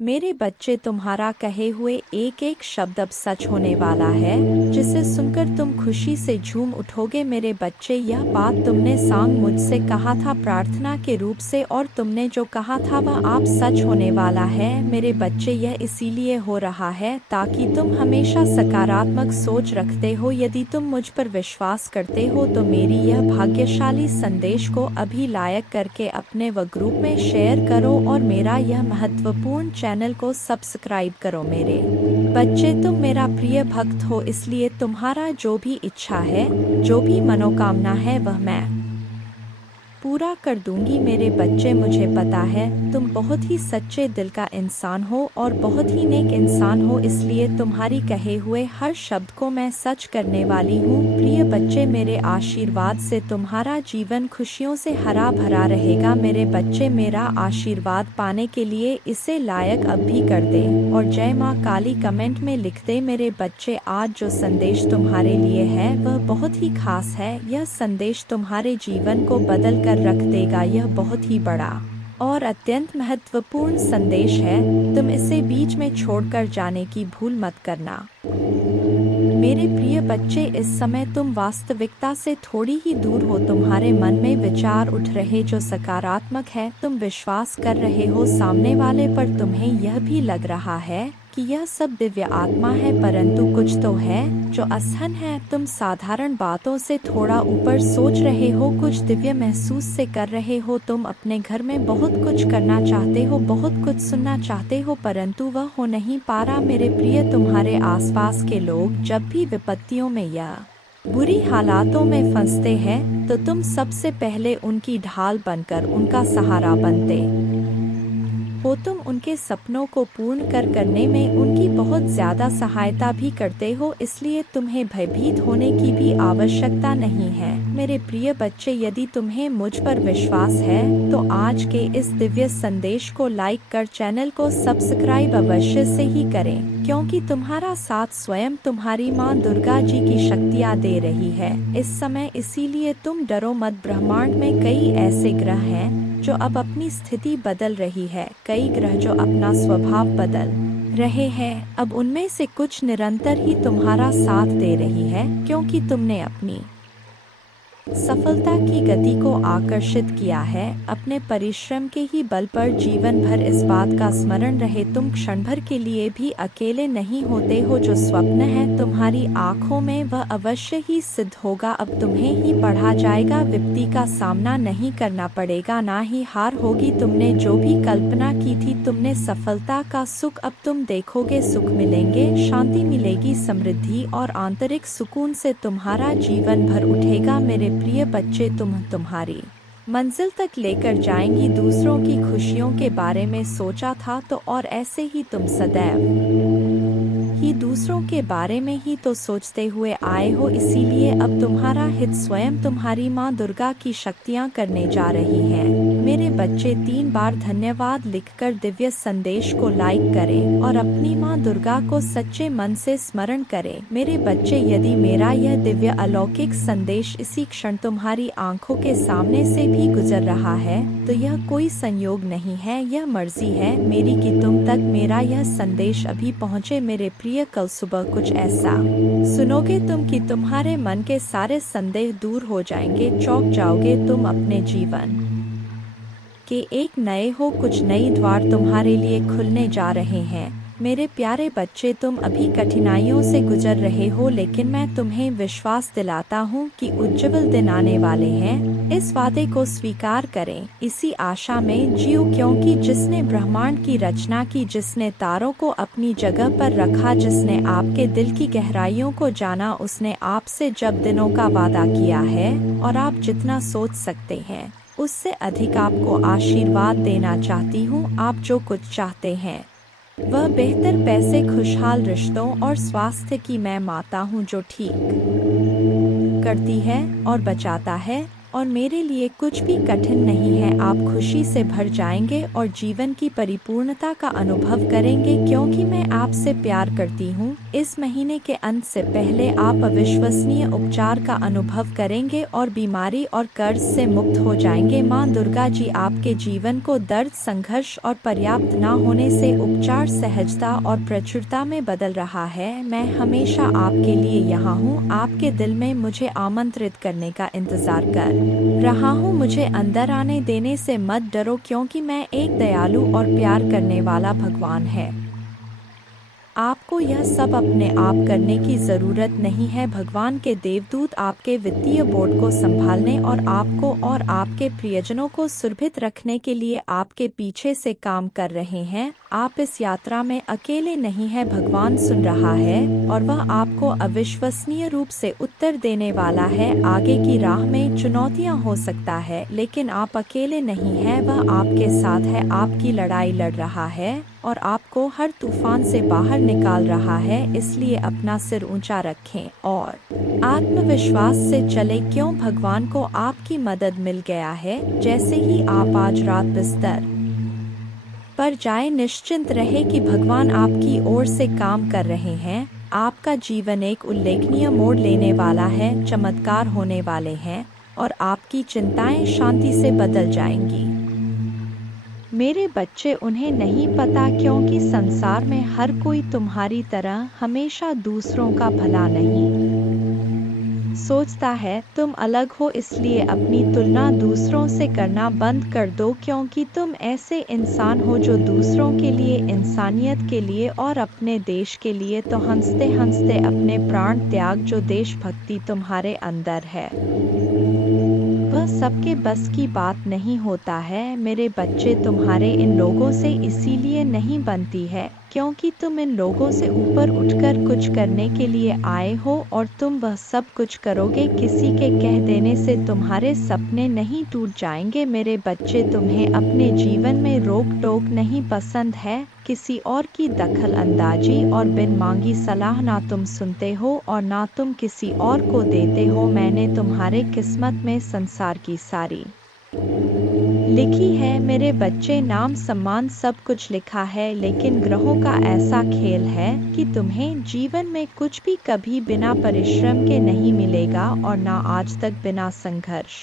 मेरे बच्चे, तुम्हारा कहे हुए एक एक शब्द अब सच होने वाला है, जिसे सुनकर तुम खुशी से झूम उठोगे। मेरे बच्चे, यह बात तुमने सांग मुझसे कहा था प्रार्थना के रूप से, और तुमने जो कहा था वह आप सच होने वाला है। मेरे बच्चे, यह इसीलिए हो रहा है ताकि तुम हमेशा सकारात्मक सोच रखते हो। यदि तुम मुझ पर विश्वास करते हो तो मेरी यह भाग्यशाली संदेश को अभी लाइक करके अपने व ग्रुप में शेयर करो और मेरा यह महत्वपूर्ण चैनल को सब्सक्राइब करो। मेरे बच्चे, तुम मेरा प्रिय भक्त हो, इसलिए तुम्हारा जो भी इच्छा है, जो भी मनोकामना है, वह मैं पूरा कर दूंगी। मेरे बच्चे, मुझे पता है तुम बहुत ही सच्चे दिल का इंसान हो और बहुत ही नेक इंसान हो, इसलिए तुम्हारी कहे हुए हर शब्द को मैं सच करने वाली हूँ। प्रिय बच्चे, मेरे आशीर्वाद से तुम्हारा जीवन खुशियों से हरा भरा रहेगा। मेरे बच्चे, मेरा आशीर्वाद पाने के लिए इसे लायक अब भी कर दे और जय माँ काली कमेंट में लिख दे। मेरे बच्चे, आज जो संदेश तुम्हारे लिए है वह बहुत ही खास है। यह संदेश तुम्हारे जीवन को बदल कर रख देगा। यह बहुत ही बड़ा और अत्यंत महत्वपूर्ण संदेश है। तुम इसे बीच में छोड़कर जाने की भूल मत करना। मेरे प्रिय बच्चे, इस समय तुम वास्तविकता से थोड़ी ही दूर हो। तुम्हारे मन में विचार उठ रहे जो सकारात्मक है। तुम विश्वास कर रहे हो सामने वाले पर। तुम्हें यह भी लग रहा है कि यह सब दिव्य आत्मा है, परंतु कुछ तो है जो असहन है। तुम साधारण बातों से थोड़ा ऊपर सोच रहे हो, कुछ दिव्य महसूस से कर रहे हो। तुम अपने घर में बहुत कुछ करना चाहते हो, बहुत कुछ सुनना चाहते हो, परंतु वह हो नहीं पा रहा। मेरे प्रिय, तुम्हारे आसपास के लोग जब भी विपत्तियों में या बुरी हालातों में फंसते हैं तो तुम सबसे पहले उनकी ढाल बनकर उनका सहारा बनते हो। तुम उनके सपनों को पूर्ण करने में उनकी बहुत ज्यादा सहायता भी करते हो, इसलिए तुम्हें भयभीत होने की भी आवश्यकता नहीं है। मेरे प्रिय बच्चे, यदि तुम्हें मुझ पर विश्वास है तो आज के इस दिव्य संदेश को लाइक कर चैनल को सब्सक्राइब अवश्य से ही करें, क्योंकि तुम्हारा साथ स्वयं तुम्हारी माँ दुर्गा जी की शक्तियाँ दे रही है इस समय। इसीलिए तुम डरो मत। ब्रह्मांड में कई ऐसे ग्रह हैं जो अब अपनी स्थिति बदल रही है, कई ग्रह जो अपना स्वभाव बदल रहे हैं। अब उनमें से कुछ निरंतर ही तुम्हारा साथ दे रही है, क्योंकि तुमने अपनी सफलता की गति को आकर्षित किया है। अपने परिश्रम के ही बल पर जीवन भर इस बात का स्मरण रहे, तुम क्षण भर के लिए भी अकेले नहीं होते हो। जो स्वप्न है तुम्हारी आंखों में वह अवश्य ही सिद्ध होगा। अब तुम्हें ही पढ़ा जाएगा, विपत्ति का सामना नहीं करना पड़ेगा, ना ही हार होगी। तुमने जो भी कल्पना की थी, तुमने सफलता का सुख अब तुम देखोगे। सुख मिलेंगे, शांति मिलेगी, समृद्धि और आंतरिक सुकून से तुम्हारा जीवन भर उठेगा। मेरे प्रिय बच्चे, तुम्हारी मंजिल तक लेकर जाएंगी। दूसरों की खुशियों के बारे में सोचा था तो और ऐसे ही तुम सदैव ही दूसरों के बारे में ही तो सोचते हुए आए हो, इसीलिए अब तुम्हारा हित स्वयं तुम्हारी माँ दुर्गा की शक्तियाँ करने जा रही हैं। मेरे बच्चे, 3 बार धन्यवाद लिखकर दिव्य संदेश को लाइक करें और अपनी माँ दुर्गा को सच्चे मन से स्मरण करें। मेरे बच्चे, यदि मेरा यह दिव्य अलौकिक संदेश इसी क्षण तुम्हारी आंखों के सामने से भी गुजर रहा है तो यह कोई संयोग नहीं है, यह मर्जी है मेरी कि तुम तक मेरा यह संदेश अभी पहुँचे। मेरे प्रिय, कल सुबह कुछ ऐसा सुनोगे तुम कि तुम्हारे मन के सारे संदेह दूर हो जाएंगे। चौंक जाओगे तुम अपने जीवन के एक नए हो, कुछ नई द्वार तुम्हारे लिए खुलने जा रहे हैं। मेरे प्यारे बच्चे, तुम अभी कठिनाइयों से गुजर रहे हो, लेकिन मैं तुम्हें विश्वास दिलाता हूँ कि उज्जवल दिन आने वाले हैं। इस वादे को स्वीकार करें, इसी आशा में जियो, क्योंकि जिसने ब्रह्मांड की रचना की, जिसने तारों को अपनी जगह पर रखा, जिसने आपके दिल की गहराइयों को जाना, उसने आपसे जब दिनों का वादा किया है और आप जितना सोच सकते हैं उससे अधिक आपको आशीर्वाद देना चाहती हूँ। आप जो कुछ चाहते हैं वह बेहतर पैसे, खुशहाल रिश्तों और स्वास्थ्य की मैं माता हूँ, जो ठीक करती है और बचाता है और मेरे लिए कुछ भी कठिन नहीं है। आप खुशी से भर जाएंगे और जीवन की परिपूर्णता का अनुभव करेंगे क्योंकि मैं आपसे प्यार करती हूँ। इस महीने के अंत से पहले आप अविश्वसनीय उपचार का अनुभव करेंगे और बीमारी और कर्ज से मुक्त हो जाएंगे। माँ दुर्गा जी आपके जीवन को दर्द, संघर्ष और पर्याप्त न होने से उपचार, सहजता और प्रचुरता में बदल रहा है। मैं हमेशा आपके लिए यहाँ हूँ, आपके दिल में मुझे आमंत्रित करने का इंतजार कर रहा हूँ। मुझे अंदर आने देने से मत डरो क्योंकि मैं एक दयालु और प्यार करने वाला भगवान है। आपको यह सब अपने आप करने की ज़रूरत नहीं है। भगवान के देवदूत आपके वित्तीय बोर्ड को संभालने और आपको और आपके प्रियजनों को सुरक्षित रखने के लिए आपके पीछे से काम कर रहे हैं। आप इस यात्रा में अकेले नहीं हैं। भगवान सुन रहा है और वह आपको अविश्वसनीय रूप से उत्तर देने वाला है। आगे की राह में चुनौतियां हो सकता है, लेकिन आप अकेले नहीं हैं। वह आपके साथ है, आपकी लड़ाई लड़ रहा है और आपको हर तूफान से बाहर निकाल रहा है। इसलिए अपना सिर ऊंचा रखें और आत्मविश्वास से चले क्यों भगवान को आपकी मदद मिल गया है। जैसे ही आप आज रात बिस्तर पर जाए, निश्चिंत रहे कि भगवान आपकी ओर से काम कर रहे हैं। आपका जीवन एक उल्लेखनीय मोड़ लेने वाला है, चमत्कार होने वाले हैं और आपकी चिंताएं शांति से बदल जाएंगी। मेरे बच्चे, उन्हें नहीं पता क्योंकि संसार में हर कोई तुम्हारी तरह हमेशा दूसरों का भला नहीं सोचता है। तुम अलग हो, इसलिए अपनी तुलना दूसरों से करना बंद कर दो क्योंकि तुम ऐसे इंसान हो जो दूसरों के लिए, इंसानियत के लिए और अपने देश के लिए तो हंसते हंसते अपने प्राण त्याग। जो देशभक्ति तुम्हारे अंदर है वह सबके बस की बात नहीं होता है। मेरे बच्चे, तुम्हारे इन लोगों से इसीलिए नहीं बनती है क्योंकि तुम इन लोगों से ऊपर उठकर कुछ करने के लिए आए हो और तुम वह सब कुछ करोगे। किसी के कह देने से तुम्हारे सपने नहीं टूट जाएंगे। मेरे बच्चे, तुम्हें अपने जीवन में रोक टोक नहीं पसंद है, किसी और की दखल अंदाजी और बिन मांगी सलाह ना तुम सुनते हो और ना तुम किसी और को देते हो। मैंने तुम्हारे किस्मत में संसार की सारी लिखी है मेरे बच्चे, नाम सम्मान सब कुछ लिखा है, लेकिन ग्रहों का ऐसा खेल है कि तुम्हें जीवन में कुछ भी कभी बिना परिश्रम के नहीं मिलेगा और ना आज तक बिना संघर्ष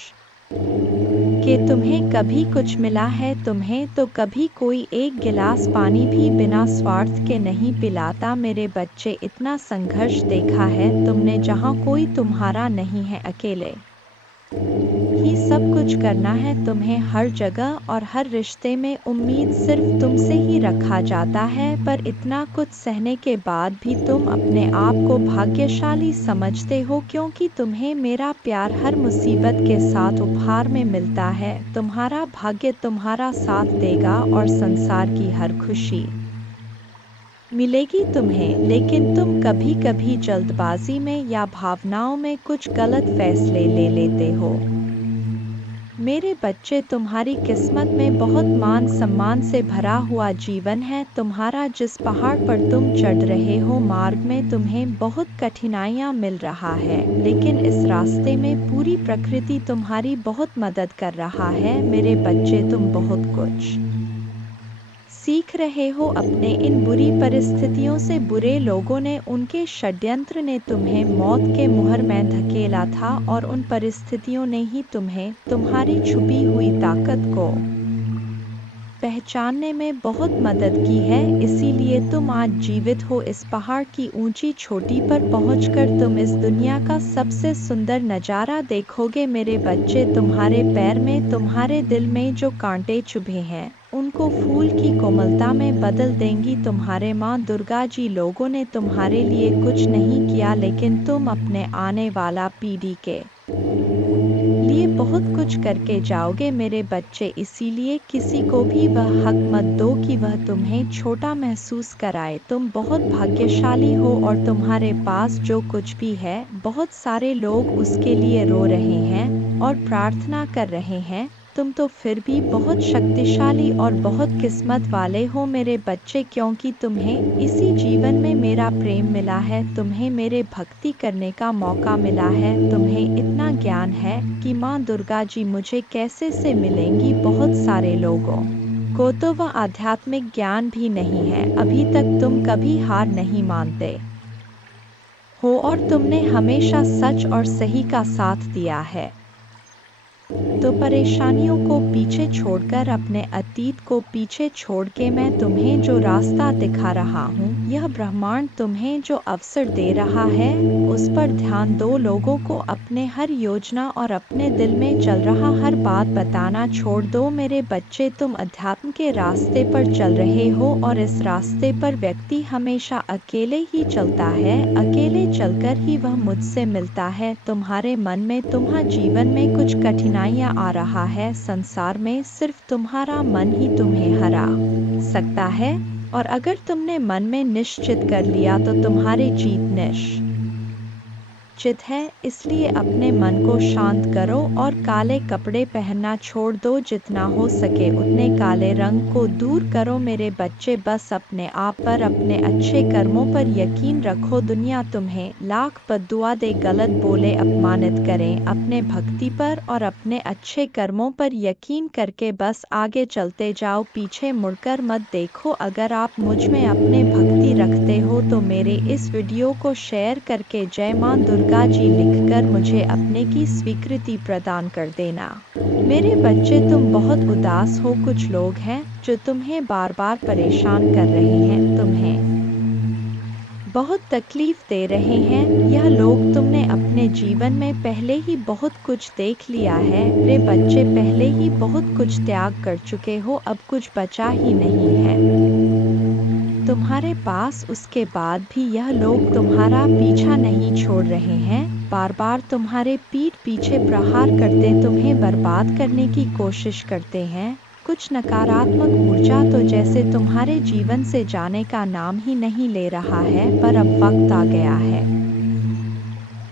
के तुम्हें कभी कुछ मिला है। तुम्हें तो कभी कोई एक गिलास पानी भी बिना स्वार्थ के नहीं पिलाता। मेरे बच्चे, इतना संघर्ष देखा है तुमने जहाँ कोई तुम्हारा नहीं है, अकेले ही सब कुछ करना है तुम्हें। हर जगह और हर रिश्ते में उम्मीद सिर्फ तुमसे ही रखा जाता है, पर इतना कुछ सहने के बाद भी तुम अपने आप को भाग्यशाली समझते हो क्योंकि तुम्हें मेरा प्यार हर मुसीबत के साथ उपहार में मिलता है। तुम्हारा भाग्य तुम्हारा साथ देगा और संसार की हर खुशी मिलेगी तुम्हें, लेकिन तुम कभी कभी जल्दबाजी में या भावनाओं में कुछ गलत फैसले ले लेते हो। मेरे बच्चे, तुम्हारी किस्मत में बहुत मान सम्मान से भरा हुआ जीवन है। तुम्हारा जिस पहाड़ पर तुम चढ़ रहे हो, मार्ग में तुम्हें बहुत कठिनाइयाँ मिल रहा है, लेकिन इस रास्ते में पूरी प्रकृति तुम्हारी बहुत मदद कर रहा है। मेरे बच्चे, तुम बहुत कुछ सीख रहे हो अपने इन बुरी परिस्थितियों से। बुरे लोगों ने, उनके षड्यंत्र ने तुम्हें मौत के मुहर में धकेला था और उन परिस्थितियों ने ही तुम्हें तुम्हारी छुपी हुई ताकत को पहचानने में बहुत मदद की है। इसीलिए तुम आज जीवित हो। इस पहाड़ की ऊंची चोटी पर पहुंचकर तुम इस दुनिया का सबसे सुंदर नज़ारा देखोगे। मेरे बच्चे, तुम्हारे पैर में, तुम्हारे दिल में जो कांटे चुभे हैं, उनको फूल की कोमलता में बदल देंगी तुम्हारे माँ दुर्गा जी। लोगों ने तुम्हारे लिए कुछ नहीं किया, लेकिन तुम अपने आने वाला पीढ़ी के लिए बहुत कुछ करके जाओगे मेरे बच्चे। इसीलिए किसी को भी वह हक मत दो कि वह तुम्हें छोटा महसूस कराए। तुम बहुत भाग्यशाली हो और तुम्हारे पास जो कुछ भी है, बहुत सारे लोग उसके लिए रो रहे हैं और प्रार्थना कर रहे हैं, तुम तो फिर भी बहुत शक्तिशाली और बहुत किस्मत वाले हो मेरे बच्चे, क्योंकि तुम्हें इसी जीवन में मेरा प्रेम मिला है, तुम्हें मेरे भक्ति करने का मौका मिला है, तुम्हें इतना ज्ञान है कि माँ दुर्गा जी मुझे कैसे से मिलेंगी। बहुत सारे लोगों को तो वह आध्यात्मिक ज्ञान भी नहीं है, अभी तक तुम कभी हार नहीं मानते हो और तुमने हमेशा सच और सही का साथ दिया है। तो परेशानियों को पीछे छोड़कर, अपने अतीत को पीछे छोड़ के मैं तुम्हें जो रास्ता दिखा रहा हूँ, यह ब्रह्मांड तुम्हें जो अवसर दे रहा है, उस पर ध्यान दो। लोगों को अपने हर योजना और अपने दिल में चल रहा हर बात बताना छोड़ दो मेरे बच्चे। तुम अध्यात्म के रास्ते पर चल रहे हो और इस रास्ते पर व्यक्ति हमेशा अकेले ही चलता है, अकेले चलकर ही वह मुझसे मिलता है। तुम्हारे मन में, तुम्हारे जीवन में कुछ कठिनाइयाँ आ रहा है, संसार में सिर्फ तुम्हारा मन ही तुम्हें हरा सकता है, और अगर तुमने मन में निश्चित कर लिया तो तुम्हारी जीत निश्चित है। इसलिए अपने मन को शांत करो और काले कपड़े पहनना छोड़ दो, जितना हो सके उतने काले रंग को दूर करो मेरे बच्चे। बस अपने आप पर, अपने अच्छे कर्मों पर यकीन रखो। दुनिया तुम्हें लाख बद्दुआ दे, गलत बोले, अपमानित करें, अपने भक्ति पर और अपने अच्छे कर्मों पर यकीन करके बस आगे चलते जाओ, पीछे मुड़कर मत देखो। अगर आप मुझ में अपने भक्ति रखते हो तो मेरे इस वीडियो को शेयर करके जय माँ दुर्गा जी लिखकर मुझे अपने की स्वीकृति प्रदान कर देना। मेरे बच्चे तुम बहुत उदास हो, कुछ लोग हैं जो तुम्हें बार बार परेशान कर रहे हैं, तुम्हें बहुत तकलीफ दे रहे हैं। यह लोग तुमने अपने जीवन में पहले ही बहुत कुछ देख लिया है मेरे बच्चे, पहले ही बहुत कुछ त्याग कर चुके हो, अब कुछ बचा ही नहीं है तुम्हारे पास। उसके बाद भी यह लोग तुम्हारा पीछा नहीं छोड़ रहे हैं, बार बार तुम्हारे पीठ पीछे प्रहार करते तुम्हें बर्बाद करने की कोशिश करते हैं। कुछ नकारात्मक ऊर्जा तो जैसे तुम्हारे जीवन से जाने का नाम ही नहीं ले रहा है, पर अब वक्त आ गया है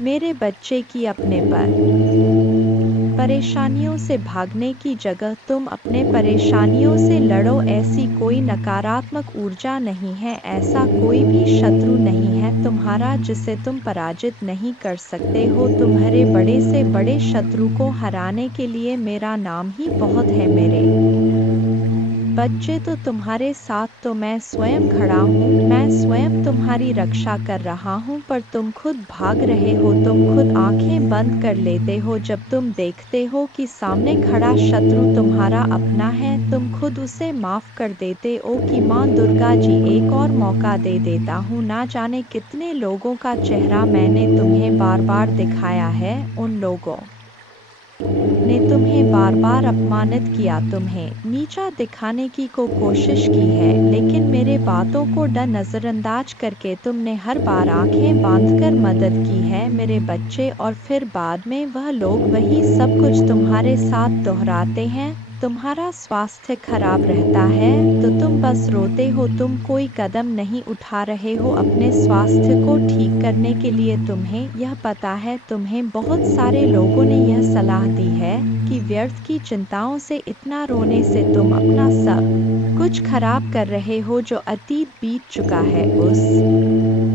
मेरे बच्चे की अपने पर परेशानियों से भागने की जगह तुम अपने परेशानियों से लड़ो। ऐसी कोई नकारात्मक ऊर्जा नहीं है, ऐसा कोई भी शत्रु नहीं है तुम्हारा जिसे तुम पराजित नहीं कर सकते हो। तुम्हारे बड़े से बड़े शत्रु को हराने के लिए मेरा नाम ही बहुत है मेरे बच्चे। तो तुम्हारे साथ तो मैं स्वयं खड़ा हूँ, मैं स्वयं तुम्हारी रक्षा कर रहा हूँ, पर तुम खुद भाग रहे हो, तुम खुद आंखें बंद कर लेते हो जब तुम देखते हो कि सामने खड़ा शत्रु तुम्हारा अपना है। तुम खुद उसे माफ कर देते हो कि माँ दुर्गा जी एक और मौका दे देता हूँ। ना जाने कितने लोगों का चेहरा मैंने तुम्हें बार बार दिखाया है, उन लोगों ने तुम्हें बार बार अपमानित किया, तुम्हें नीचा दिखाने की कोशिश की है, लेकिन मेरे बातों को नजरअंदाज करके तुमने हर बार आंखें बांधकर मदद की है मेरे बच्चे। और फिर बाद में वह लोग वही सब कुछ तुम्हारे साथ दोहराते हैं। तुम्हारा स्वास्थ्य खराब रहता है तो तुम बस रोते हो, तुम कोई कदम नहीं उठा रहे हो अपने स्वास्थ्य को ठीक करने के लिए। तुम्हें यह पता है, तुम्हें बहुत सारे लोगों ने यह सलाह दी है कि व्यर्थ की चिंताओं से, इतना रोने से तुम अपना सब कुछ खराब कर रहे हो। जो अतीत बीत चुका है, उस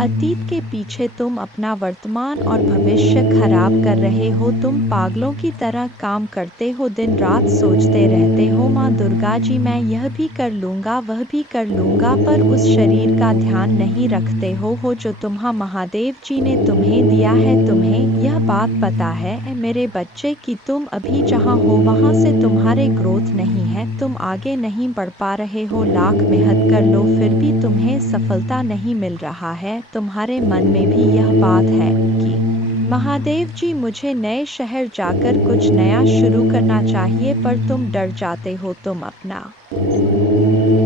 अतीत के पीछे तुम अपना वर्तमान और भविष्य खराब कर रहे हो। तुम पागलों की तरह काम करते हो, दिन रात सोचते रहते हो माँ दुर्गा जी मैं यह भी कर लूँगा, वह भी कर लूँगा, पर उस शरीर का ध्यान नहीं रखते हो जो तुम्हारा महादेव जी ने तुम्हें दिया है। तुम्हें यह बात पता है मेरे बच्चे कि तुम अभी जहाँ हो वहाँ से तुम्हारे ग्रोथ नहीं है, तुम आगे नहीं बढ़ पा रहे हो। लाख मेहनत कर लो फिर भी तुम्हें सफलता नहीं मिल रहा है। तुम्हारे मन में भी यह बात है कि महादेव जी मुझे नए शहर जाकर कुछ नया शुरू करना चाहिए, पर तुम डर जाते हो, तुम अपना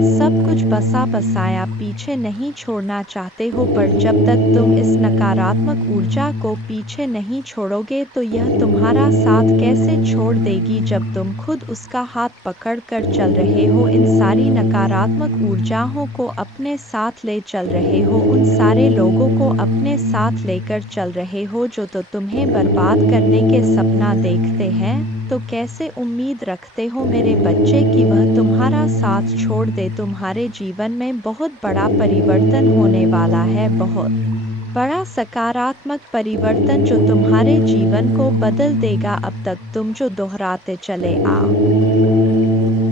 सब कुछ बसा बसाया पीछे नहीं छोड़ना चाहते हो। पर जब तक तुम इस नकारात्मक ऊर्जा को पीछे नहीं छोड़ोगे तो यह तुम्हारा साथ कैसे छोड़ देगी, जब तुम खुद उसका हाथ पकड़ कर चल रहे हो। इन सारी नकारात्मक ऊर्जाओं को अपने साथ ले चल रहे हो, उन सारे लोगों को अपने साथ लेकर चल रहे हो जो तो तुम्हें बर्बाद करने के सपना देखते हैं। तो कैसे उम्मीद रखते हो मेरे बच्चे कि वह तुम्हारा साथ छोड़ दे। तुम्हारे जीवन में बहुत बड़ा परिवर्तन होने वाला है, बहुत बड़ा सकारात्मक परिवर्तन जो तुम्हारे जीवन को बदल देगा। अब तक तुम जो दोहराते चले आ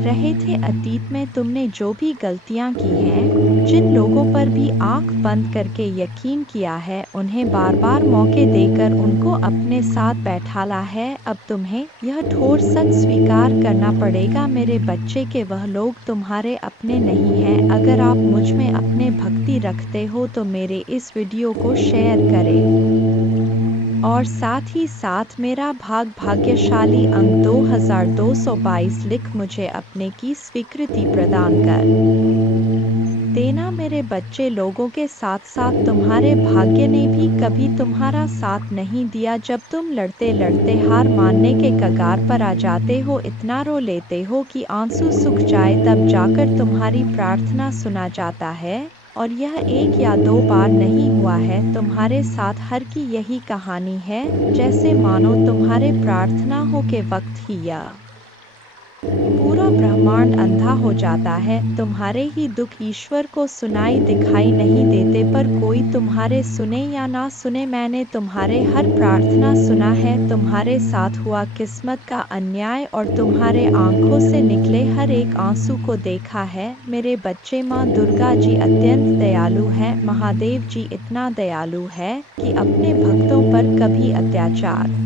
रहे थे, अतीत में तुमने जो भी गलतियां की हैं, जिन लोगों पर भी आंख बंद करके यकीन किया है, उन्हें बार बार मौके देकर उनको अपने साथ बैठाला है। अब तुम्हें यह ठोस सच स्वीकार करना पड़ेगा मेरे बच्चे के वह लोग तुम्हारे अपने नहीं हैं। अगर आप मुझ में अपने भक्ति रखते हो तो मेरे इस वीडियो को शेयर करें और साथ ही साथ मेरा भाग्यशाली अंक 2222 लिख मुझे अपने की स्वीकृति प्रदान कर देना मेरे बच्चे। लोगों के साथ साथ तुम्हारे भाग्य ने भी कभी तुम्हारा साथ नहीं दिया। जब तुम लड़ते लड़ते हार मानने के कगार पर आ जाते हो, इतना रो लेते हो कि आंसू सूख जाए, तब जाकर तुम्हारी प्रार्थना सुना जाता है। और यह 1 या 2 बार नहीं हुआ है, तुम्हारे साथ हर की यही कहानी है। जैसे मानो तुम्हारे प्रार्थना हो के वक्त ही यह पूरा ब्रह्मांड अंधा हो जाता है। तुम्हारे ही दुख ईश्वर को सुनाई दिखाई नहीं देते, पर कोई तुम्हारे सुने या ना सुने, मैंने तुम्हारे हर प्रार्थना सुना है। तुम्हारे साथ हुआ किस्मत का अन्याय और तुम्हारे आंखों से निकले हर एक आंसू को देखा है मेरे बच्चे। माँ दुर्गा जी अत्यंत दयालु है। महादेव जी इतना दयालु है कि अपने भक्तों पर कभी अत्याचार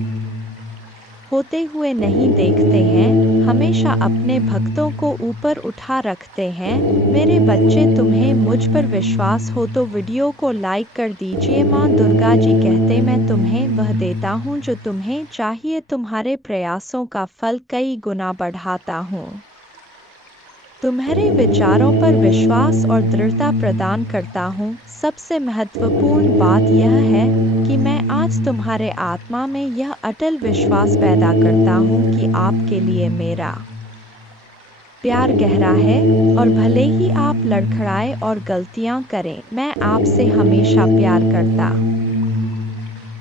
होते हुए नहीं देखते हैं, हमेशा अपने भक्तों को ऊपर उठा रखते हैं। मेरे बच्चे, तुम्हें मुझ पर विश्वास हो तो वीडियो को लाइक कर दीजिए। माँ दुर्गा जी कहते, मैं तुम्हें वह देता हूँ जो तुम्हें चाहिए, तुम्हारे प्रयासों का फल कई गुना बढ़ाता हूँ। तुम्हारे विचारों पर विश्वास और दृढ़ता प्रदान करता हूँ। सबसे महत्वपूर्ण बात यह है कि मैं आज तुम्हारे आत्मा में यह अटल विश्वास पैदा करता हूँ कि आपके लिए मेरा प्यार गहरा है, और भले ही आप लड़खड़ाए और गलतियाँ करें, मैं आपसे हमेशा प्यार करता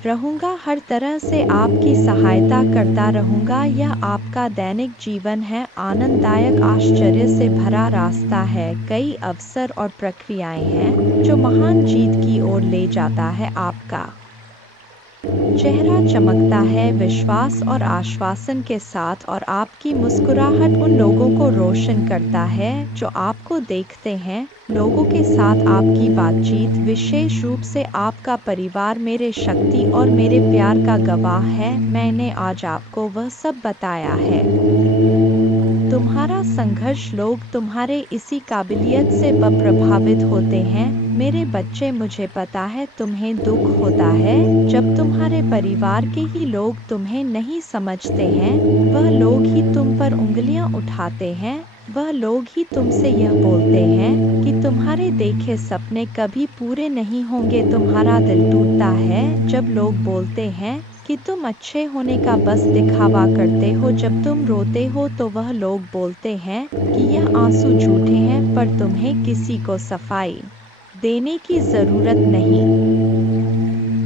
रहूंगा। हर तरह से आपकी सहायता करता रहूंगा। यह आपका दैनिक जीवन है, आनंददायक, आश्चर्य से भरा रास्ता है। कई अवसर और प्रक्रियाएं हैं जो महान जीत की ओर ले जाता है। आपका चेहरा चमकता है विश्वास और आश्वासन के साथ, और आपकी मुस्कुराहट उन लोगों को रोशन करता है जो आपको देखते हैं। लोगों के साथ आपकी बातचीत, विशेष रूप से आपका परिवार, मेरे शक्ति और मेरे प्यार का गवाह है। मैंने आज आपको वह सब बताया है। तुम्हारा संघर्ष, लोग तुम्हारे इसी काबिलियत से प्रभावित होते हैं मेरे बच्चे। मुझे पता है तुम्हें दुख होता है जब तुम्हारे परिवार के ही लोग तुम्हें नहीं समझते हैं। वह लोग ही तुम पर उंगलियां उठाते हैं, वह लोग ही तुमसे यह बोलते हैं कि तुम्हारे देखे सपने कभी पूरे नहीं होंगे। तुम्हारा दिल टूटता है जब लोग बोलते हैं कि तुम अच्छे होने का बस दिखावा करते हो। जब तुम रोते हो तो वह लोग बोलते हैं कि यह आंसू झूठे हैं, पर तुम्हें किसी को सफाई देने की जरूरत नहीं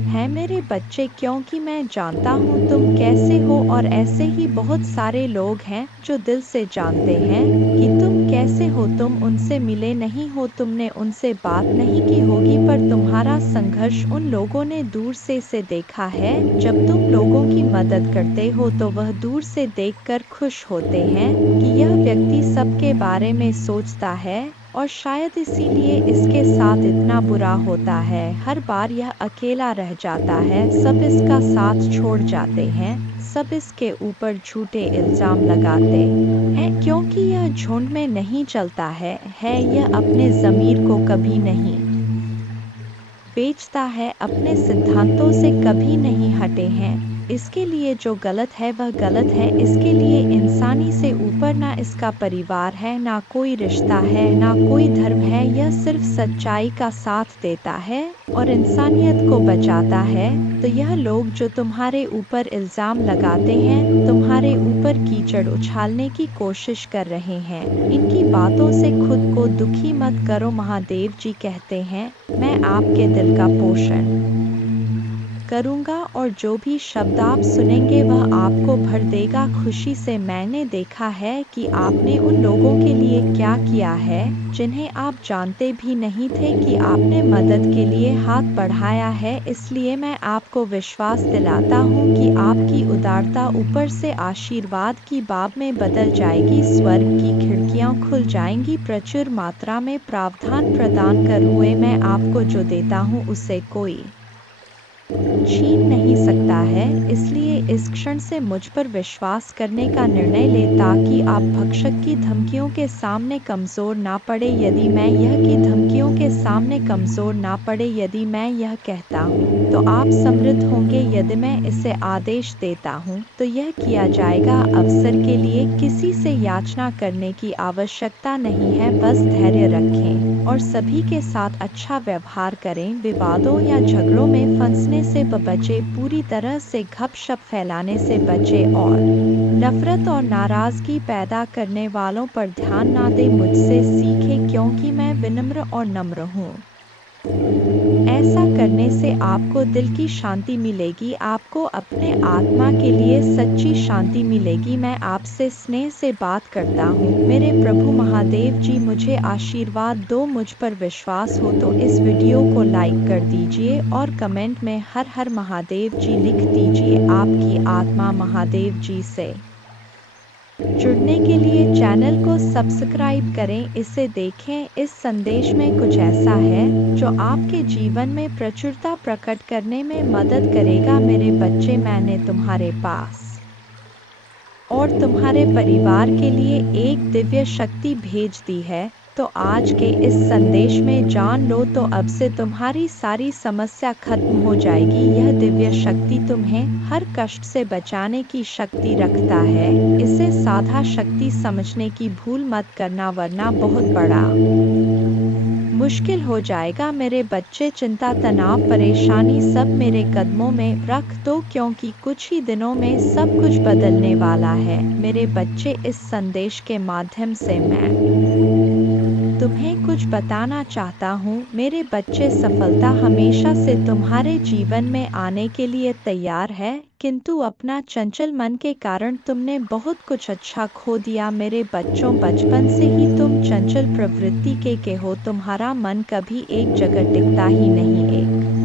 है मेरे बच्चे, क्योंकि मैं जानता हूँ तुम कैसे हो। और ऐसे ही बहुत सारे लोग हैं जो दिल से जानते हैं कि तुम कैसे हो। तुम उनसे मिले नहीं हो, तुमने उनसे बात नहीं की होगी, पर तुम्हारा संघर्ष उन लोगों ने दूर से देखा है। जब तुम लोगों की मदद करते हो तो वह दूर से देखकर खुश होते हैं कि यह व्यक्ति सबके बारे में सोचता है, और शायद इसीलिए इसके साथ इतना बुरा होता है। हर बार यह अकेला रह जाता है, सब इसका साथ छोड़ जाते हैं, सब इसके ऊपर झूठे इल्जाम लगाते हैं, क्योंकि यह झुंड में नहीं चलता है। यह अपने ज़मीर को कभी नहीं बेचता है, अपने सिद्धांतों से कभी नहीं हटे हैं। इसके लिए जो गलत है वह गलत है। इसके लिए इंसानी से ऊपर ना इसका परिवार है, ना कोई रिश्ता है, ना कोई धर्म है। यह सिर्फ सच्चाई का साथ देता है और इंसानियत को बचाता है। तो यह लोग जो तुम्हारे ऊपर इल्ज़ाम लगाते हैं, तुम्हारे ऊपर कीचड़ उछालने की कोशिश कर रहे हैं, इनकी बातों से खुद को दुखी मत करो। महादेव जी कहते हैं, मैं आपके दिल का पोषण करूँगा और जो भी शब्द आप सुनेंगे वह आपको भर देगा खुशी से। मैंने देखा है कि आपने उन लोगों के लिए क्या किया है जिन्हें आप जानते भी नहीं थे कि आपने मदद के लिए हाथ बढ़ाया है। इसलिए मैं आपको विश्वास दिलाता हूँ कि आपकी उदारता ऊपर से आशीर्वाद की बाब में बदल जाएगी। स्वर्ग की खिड़कियाँ खुल जाएंगी, प्रचुर मात्रा में प्रावधान प्रदान कर हुए मैं आपको जो देता हूँ उसे कोई छीन नहीं सकता है। इसलिए इस क्षण से मुझ पर विश्वास करने का निर्णय लें ताकि आप भक्षक की धमकियों के सामने कमज़ोर ना पड़े। यदि मैं यह की धमकियों के सामने कमज़ोर ना पड़े, यदि मैं यह कहता हूँ तो आप समृद्ध होंगे, यदि मैं इसे आदेश देता हूँ तो यह किया जाएगा। अवसर के लिए किसी से याचना करने की आवश्यकता नहीं है, बस धैर्य रखें और सभी के साथ अच्छा व्यवहार करें। विवादों या झगड़ों में फंसने से बचे, पूरी तरह से गपशप फैलाने से बचे और नफरत और नाराजगी पैदा करने वालों पर ध्यान ना दें। मुझसे सीखें क्योंकि मैं विनम्र और नम्र हूँ। ऐसा करने से आपको दिल की शांति मिलेगी, आपको अपने आत्मा के लिए सच्ची शांति मिलेगी। मैं आपसे स्नेह से बात करता हूँ। मेरे प्रभु महादेव जी मुझे आशीर्वाद दो। मुझ पर विश्वास हो तो इस वीडियो को लाइक कर दीजिए और कमेंट में हर हर महादेव जी लिख दीजिए। आपकी आत्मा महादेव जी से जुड़ने के लिए चैनल को सब्सक्राइब करें, इसे देखें। इस संदेश में कुछ ऐसा है जो आपके जीवन में प्रचुरता प्रकट करने में मदद करेगा। मेरे बच्चे, मैंने तुम्हारे पास और तुम्हारे परिवार के लिए एक दिव्य शक्ति भेज दी है, तो आज के इस संदेश में जान लो तो अब से तुम्हारी सारी समस्या खत्म हो जाएगी। यह दिव्य शक्ति तुम्हें हर कष्ट से बचाने की शक्ति रखता है। इसे साधा शक्ति समझने की भूल मत करना, वरना बहुत बड़ा मुश्किल हो जाएगा। मेरे बच्चे, चिंता, तनाव, परेशानी सब मेरे कदमों में रख दो, क्योंकि कुछ ही दिनों में सब कुछ बदलने वाला है। मेरे बच्चे, इस संदेश के माध्यम से मैं तुम्हें कुछ बताना चाहता हूँ। मेरे बच्चे, सफलता हमेशा से तुम्हारे जीवन में आने के लिए तैयार है, किंतु अपना चंचल मन के कारण तुमने बहुत कुछ अच्छा खो दिया। मेरे बच्चों, बचपन से ही तुम चंचल प्रवृत्ति के हो। तुम्हारा मन कभी एक जगह टिकता ही नहीं, एक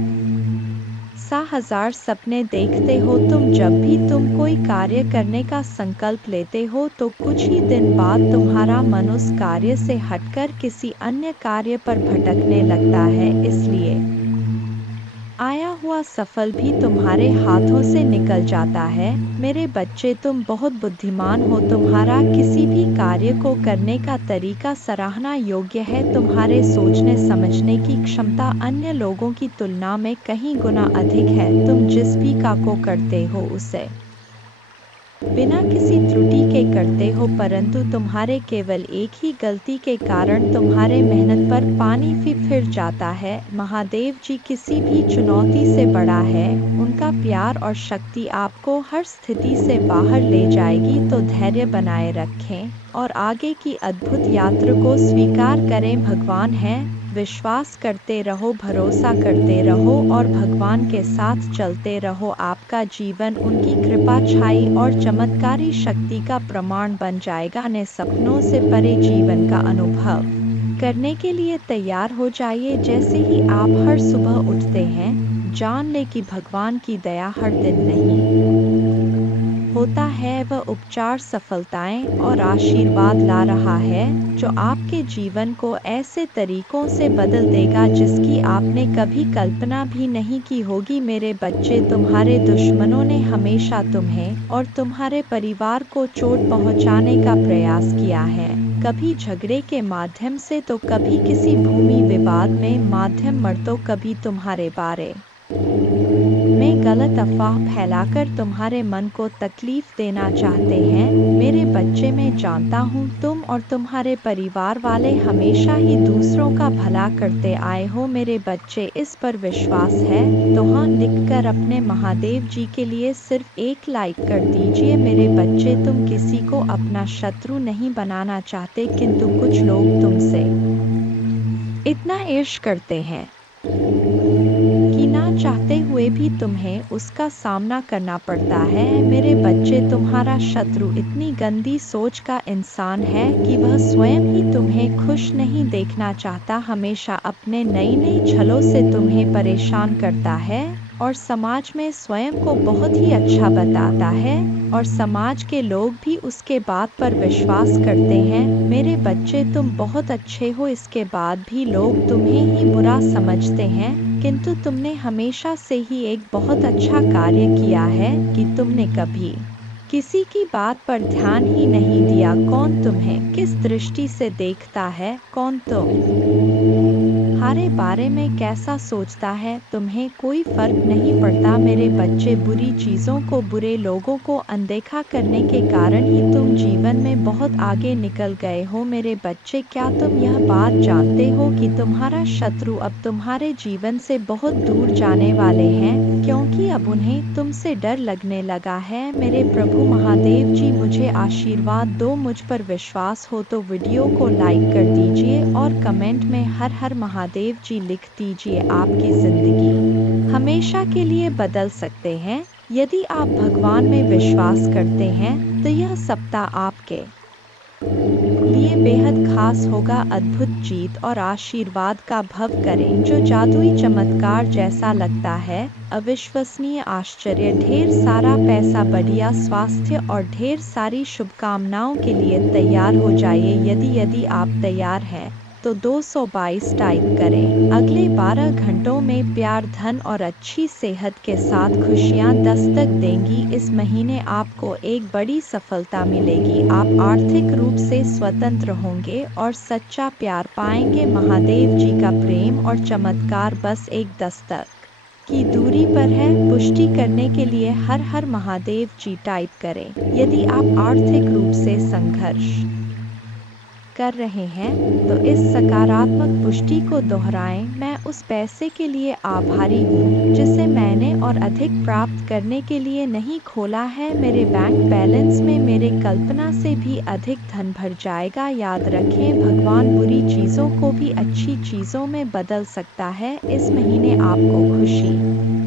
सा हजार सपने देखते हो तुम। जब भी तुम कोई कार्य करने का संकल्प लेते हो तो कुछ ही दिन बाद तुम्हारा मन उस कार्य से हटकर किसी अन्य कार्य पर भटकने लगता है। इसलिए आया हुआ सफल भी तुम्हारे हाथों से निकल जाता है। मेरे बच्चे, तुम बहुत बुद्धिमान हो। तुम्हारा किसी भी कार्य को करने का तरीका सराहना योग्य है। तुम्हारे सोचने समझने की क्षमता अन्य लोगों की तुलना में कहीं गुना अधिक है। तुम जिस भी काम को करते हो उसे बिना किसी त्रुटि के करते हो, परंतु तुम्हारे केवल एक ही गलती के कारण तुम्हारे मेहनत पर पानी फिर जाता है। महादेव जी किसी भी चुनौती से बड़ा है। उनका प्यार और शक्ति आपको हर स्थिति से बाहर ले जाएगी। तो धैर्य बनाए रखें और आगे की अद्भुत यात्रा को स्वीकार करें। भगवान है, विश्वास करते रहो, भरोसा करते रहो और भगवान के साथ चलते रहो। आपका जीवन उनकी कृपा, छाई और चमत्कारी शक्ति का प्रमाण बन जाएगा। अपने सपनों से परे जीवन का अनुभव करने के लिए तैयार हो जाइए। जैसे ही आप हर सुबह उठते हैं, जान ले कि भगवान की दया हर दिन नहीं होता है, वह उपचार, सफलताएं और आशीर्वाद ला रहा है जो आपके जीवन को ऐसे तरीकों से बदल देगा जिसकी आपने कभी कल्पना भी नहीं की होगी। मेरे बच्चे, तुम्हारे दुश्मनों ने हमेशा तुम्हें और तुम्हारे परिवार को चोट पहुंचाने का प्रयास किया है, कभी झगड़े के माध्यम से तो कभी किसी भूमि विवाद में माध्यम मर, तो कभी तुम्हारे बारे में गलत अफवाह फैलाकर तुम्हारे मन को तकलीफ देना चाहते हैं। मेरे बच्चे, मैं जानता हूँ तुम और तुम्हारे परिवार वाले हमेशा ही दूसरों का भला करते आए हो। मेरे बच्चे, इस पर विश्वास है तो हाँ लिखकर अपने महादेव जी के लिए सिर्फ एक लाइक कर दीजिए। मेरे बच्चे, तुम किसी को अपना शत्रु नहीं बनाना चाहते, किंतु कुछ लोग तुमसे इतना ईर्ष्या करते हैं कि ना चाहते हुए भी तुम्हें उसका सामना करना पड़ता है। मेरे बच्चे, तुम्हारा शत्रु इतनी गंदी सोच का इंसान है कि वह स्वयं ही तुम्हें खुश नहीं देखना चाहता, हमेशा अपने नई नई छलों से तुम्हें परेशान करता है और समाज में स्वयं को बहुत ही अच्छा बताता है और समाज के लोग भी उसके बात पर विश्वास करते हैं। मेरे बच्चे, तुम बहुत अच्छे हो, इसके बाद भी लोग तुम्हें ही बुरा समझते हैं, किंतु तुमने हमेशा से ही एक बहुत अच्छा कार्य किया है कि तुमने कभी किसी की बात पर ध्यान ही नहीं दिया। कौन तुम्हें किस दृष्टि से देखता है, कौन तुम्हारे बारे में कैसा सोचता है, तुम्हें कोई फर्क नहीं पड़ता। मेरे बच्चे, बुरी चीज़ों को, बुरे लोगों को अनदेखा करने के कारण ही तुम जीवन में बहुत आगे निकल गए हो। मेरे बच्चे, क्या तुम यह बात जानते हो कि तुम्हारा शत्रु अब तुम्हारे जीवन से बहुत दूर जाने वाले हैं, क्योंकि अब उन्हें तुमसे डर लगने लगा है। मेरे प्रभु महादेव जी, मुझे आशीर्वाद दो। मुझ पर विश्वास हो तो वीडियो को लाइक कर दीजिए और कमेंट में हर हर महादेव जी लिख दीजिए। आपकी जिंदगी हमेशा के लिए बदल सकते हैं यदि आप भगवान में विश्वास करते हैं, तो यह सप्ताह आपके लिए बेहद खास होगा। अद्भुत जीत और आशीर्वाद का भव करें, जो जादुई चमत्कार जैसा लगता है, अविश्वसनीय आश्चर्य, ढेर सारा पैसा, बढ़िया स्वास्थ्य और ढेर सारी शुभकामनाओं के लिए तैयार हो जाइए। यदि आप तैयार हैं तो 222 टाइप करें। अगले 12 घंटों में प्यार, धन और अच्छी सेहत के साथ खुशियां दस्तक देंगी। इस महीने आपको एक बड़ी सफलता मिलेगी। आप आर्थिक रूप से स्वतंत्र होंगे और सच्चा प्यार पाएंगे। महादेव जी का प्रेम और चमत्कार बस एक दस्तक की दूरी पर है। पुष्टि करने के लिए हर हर महादेव जी टाइप करें। यदि आप आर्थिक रूप से संघर्ष कर रहे हैं तो इस सकारात्मक पुष्टि को दोहराएं। मैं उस पैसे के लिए आभारी हूँ जिसे मैंने और अधिक प्राप्त करने के लिए नहीं खोला है। मेरे बैंक बैलेंस में मेरे कल्पना से भी अधिक धन भर जाएगा। याद रखें, भगवान बुरी चीज़ों को भी अच्छी चीज़ों में बदल सकता है। इस महीने आपको खुशी,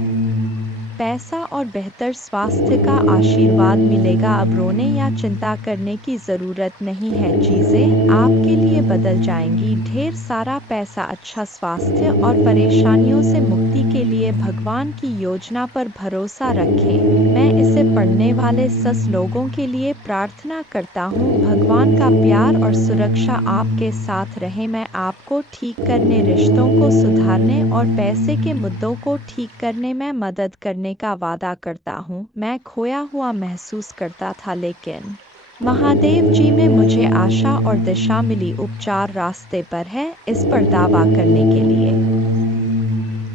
पैसा और बेहतर स्वास्थ्य का आशीर्वाद मिलेगा। अब रोने या चिंता करने की ज़रूरत नहीं है, चीज़ें आपके लिए बदल जाएंगी। ढेर सारा पैसा, अच्छा स्वास्थ्य और परेशानियों से मुक्ति के लिए भगवान की योजना पर भरोसा रखें। मैं इसे पढ़ने वाले लोगों के लिए प्रार्थना करता हूँ। भगवान का प्यार और सुरक्षा आपके साथ रहे। मैं आपको ठीक करने, रिश्तों को सुधारने और पैसे के मुद्दों को ठीक करने में मदद करने का वादा करता हूँ। मैं खोया हुआ महसूस करता था, लेकिन महादेव जी में मुझे आशा और दिशा मिली। उपचार रास्ते पर है, इस पर दावा करने के लिए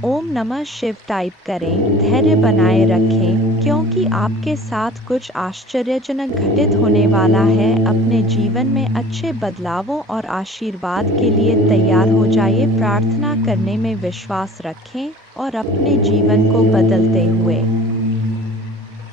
ओम नमः शिव टाइप करें। धैर्य बनाए रखें, क्योंकि आपके साथ कुछ आश्चर्यजनक घटित होने वाला है। अपने जीवन में अच्छे बदलावों और आशीर्वाद के लिए तैयार हो जाइए। प्रार्थना करने में विश्वास रखें और अपने जीवन को बदलते हुए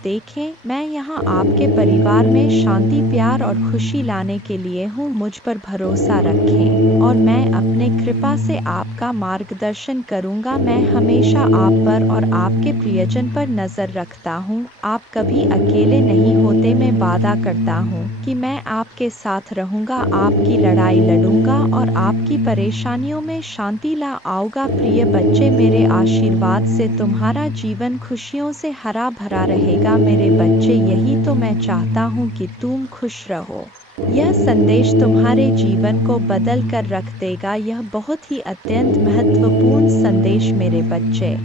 देखें। मैं यहाँ आपके परिवार में शांति, प्यार और खुशी लाने के लिए हूँ। मुझ पर भरोसा रखें और मैं अपने कृपा से आपका मार्गदर्शन करूँगा। मैं हमेशा आप पर और आपके प्रियजन पर नज़र रखता हूँ। आप कभी अकेले नहीं होते। मैं वादा करता हूँ कि मैं आपके साथ रहूँगा, आपकी लड़ाई लड़ूंगा और आपकी परेशानियों में शांति ला आऊँगा। प्रिय बच्चे, मेरे आशीर्वाद से तुम्हारा जीवन खुशियों से हरा भरा रहेगा। मेरे बच्चे, यही तो मैं चाहता हूँ कि तुम खुश रहो। यह संदेश तुम्हारे जीवन को बदल कर रख देगा। यह बहुत ही अत्यंत महत्वपूर्ण संदेश मेरे बच्चे।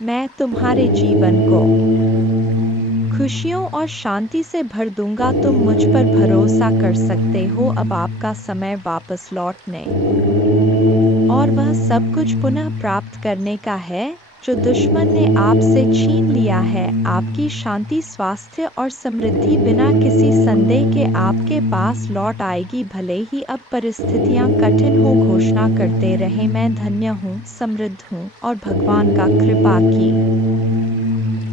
मैं तुम्हारे जीवन को खुशियों और शांति से भर दूंगा। तुम मुझ पर भरोसा कर सकते हो। अब आपका समय वापस लौटने और वह सब कुछ पुनः प्राप्त करने का है जो दुश्मन ने आपसे छीन लिया है। आपकी शांति, स्वास्थ्य और समृद्धि बिना किसी संदेह के आपके पास लौट आएगी। भले ही अब परिस्थितियां कठिन हो, घोषणा करते रहे, मैं धन्य हूँ, समृद्ध हूँ और भगवान का कृपा की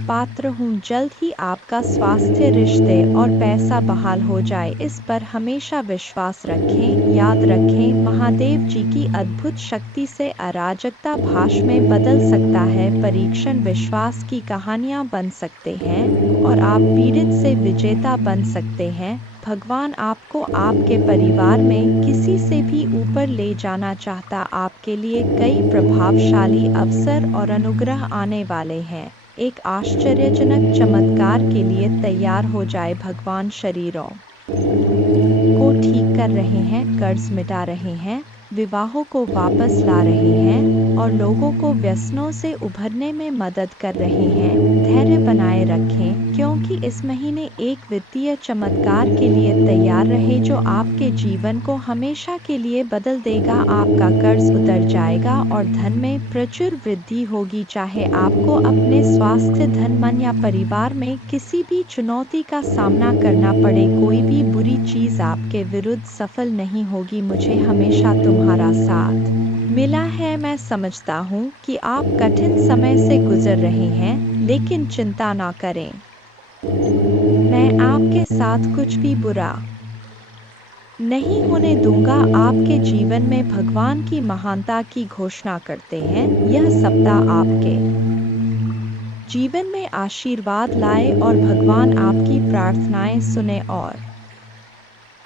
पात्र हूँ। जल्द ही आपका स्वास्थ्य, रिश्ते और पैसा बहाल हो जाए, इस पर हमेशा विश्वास रखें। याद रखें, महादेव जी की अद्भुत शक्ति से अराजकता भाष में बदल सकता है। परीक्षण विश्वास की कहानियाँ बन सकते हैं और आप पीड़ित से विजेता बन सकते हैं। भगवान आपको आपके परिवार में किसी से भी ऊपर ले जाना चाहता। आपके लिए कई प्रभावशाली अवसर और अनुग्रह आने वाले हैं। एक आश्चर्यजनक चमत्कार के लिए तैयार हो जाए। भगवान शरीरों को ठीक कर रहे हैं, कर्ज मिटा रहे हैं, विवाहों को वापस ला रहे हैं और लोगों को व्यसनों से उभरने में मदद कर रहे हैं। धैर्य बनाए रखें, क्योंकि इस महीने एक वित्तीय चमत्कार के लिए तैयार रहे जो आपके जीवन को हमेशा के लिए बदल देगा। आपका कर्ज उतर जाएगा और धन में प्रचुर वृद्धि होगी। चाहे आपको अपने स्वास्थ्य, धन, मन या परिवार में किसी भी चुनौती का सामना करना पड़े, कोई भी बुरी चीज आपके विरुद्ध सफल नहीं होगी। मुझे हमेशा तुम्हारा साथ मिला है। मैं समझता हूँ कि आप कठिन समय से गुजर रहे हैं, लेकिन चिंता ना करें, मैं आपके साथ कुछ भी बुरा नहीं होने दूंगा। आपके जीवन में भगवान की महानता की घोषणा करते हैं। यह सप्ताह आपके जीवन में आशीर्वाद लाए और भगवान आपकी प्रार्थनाएं सुने और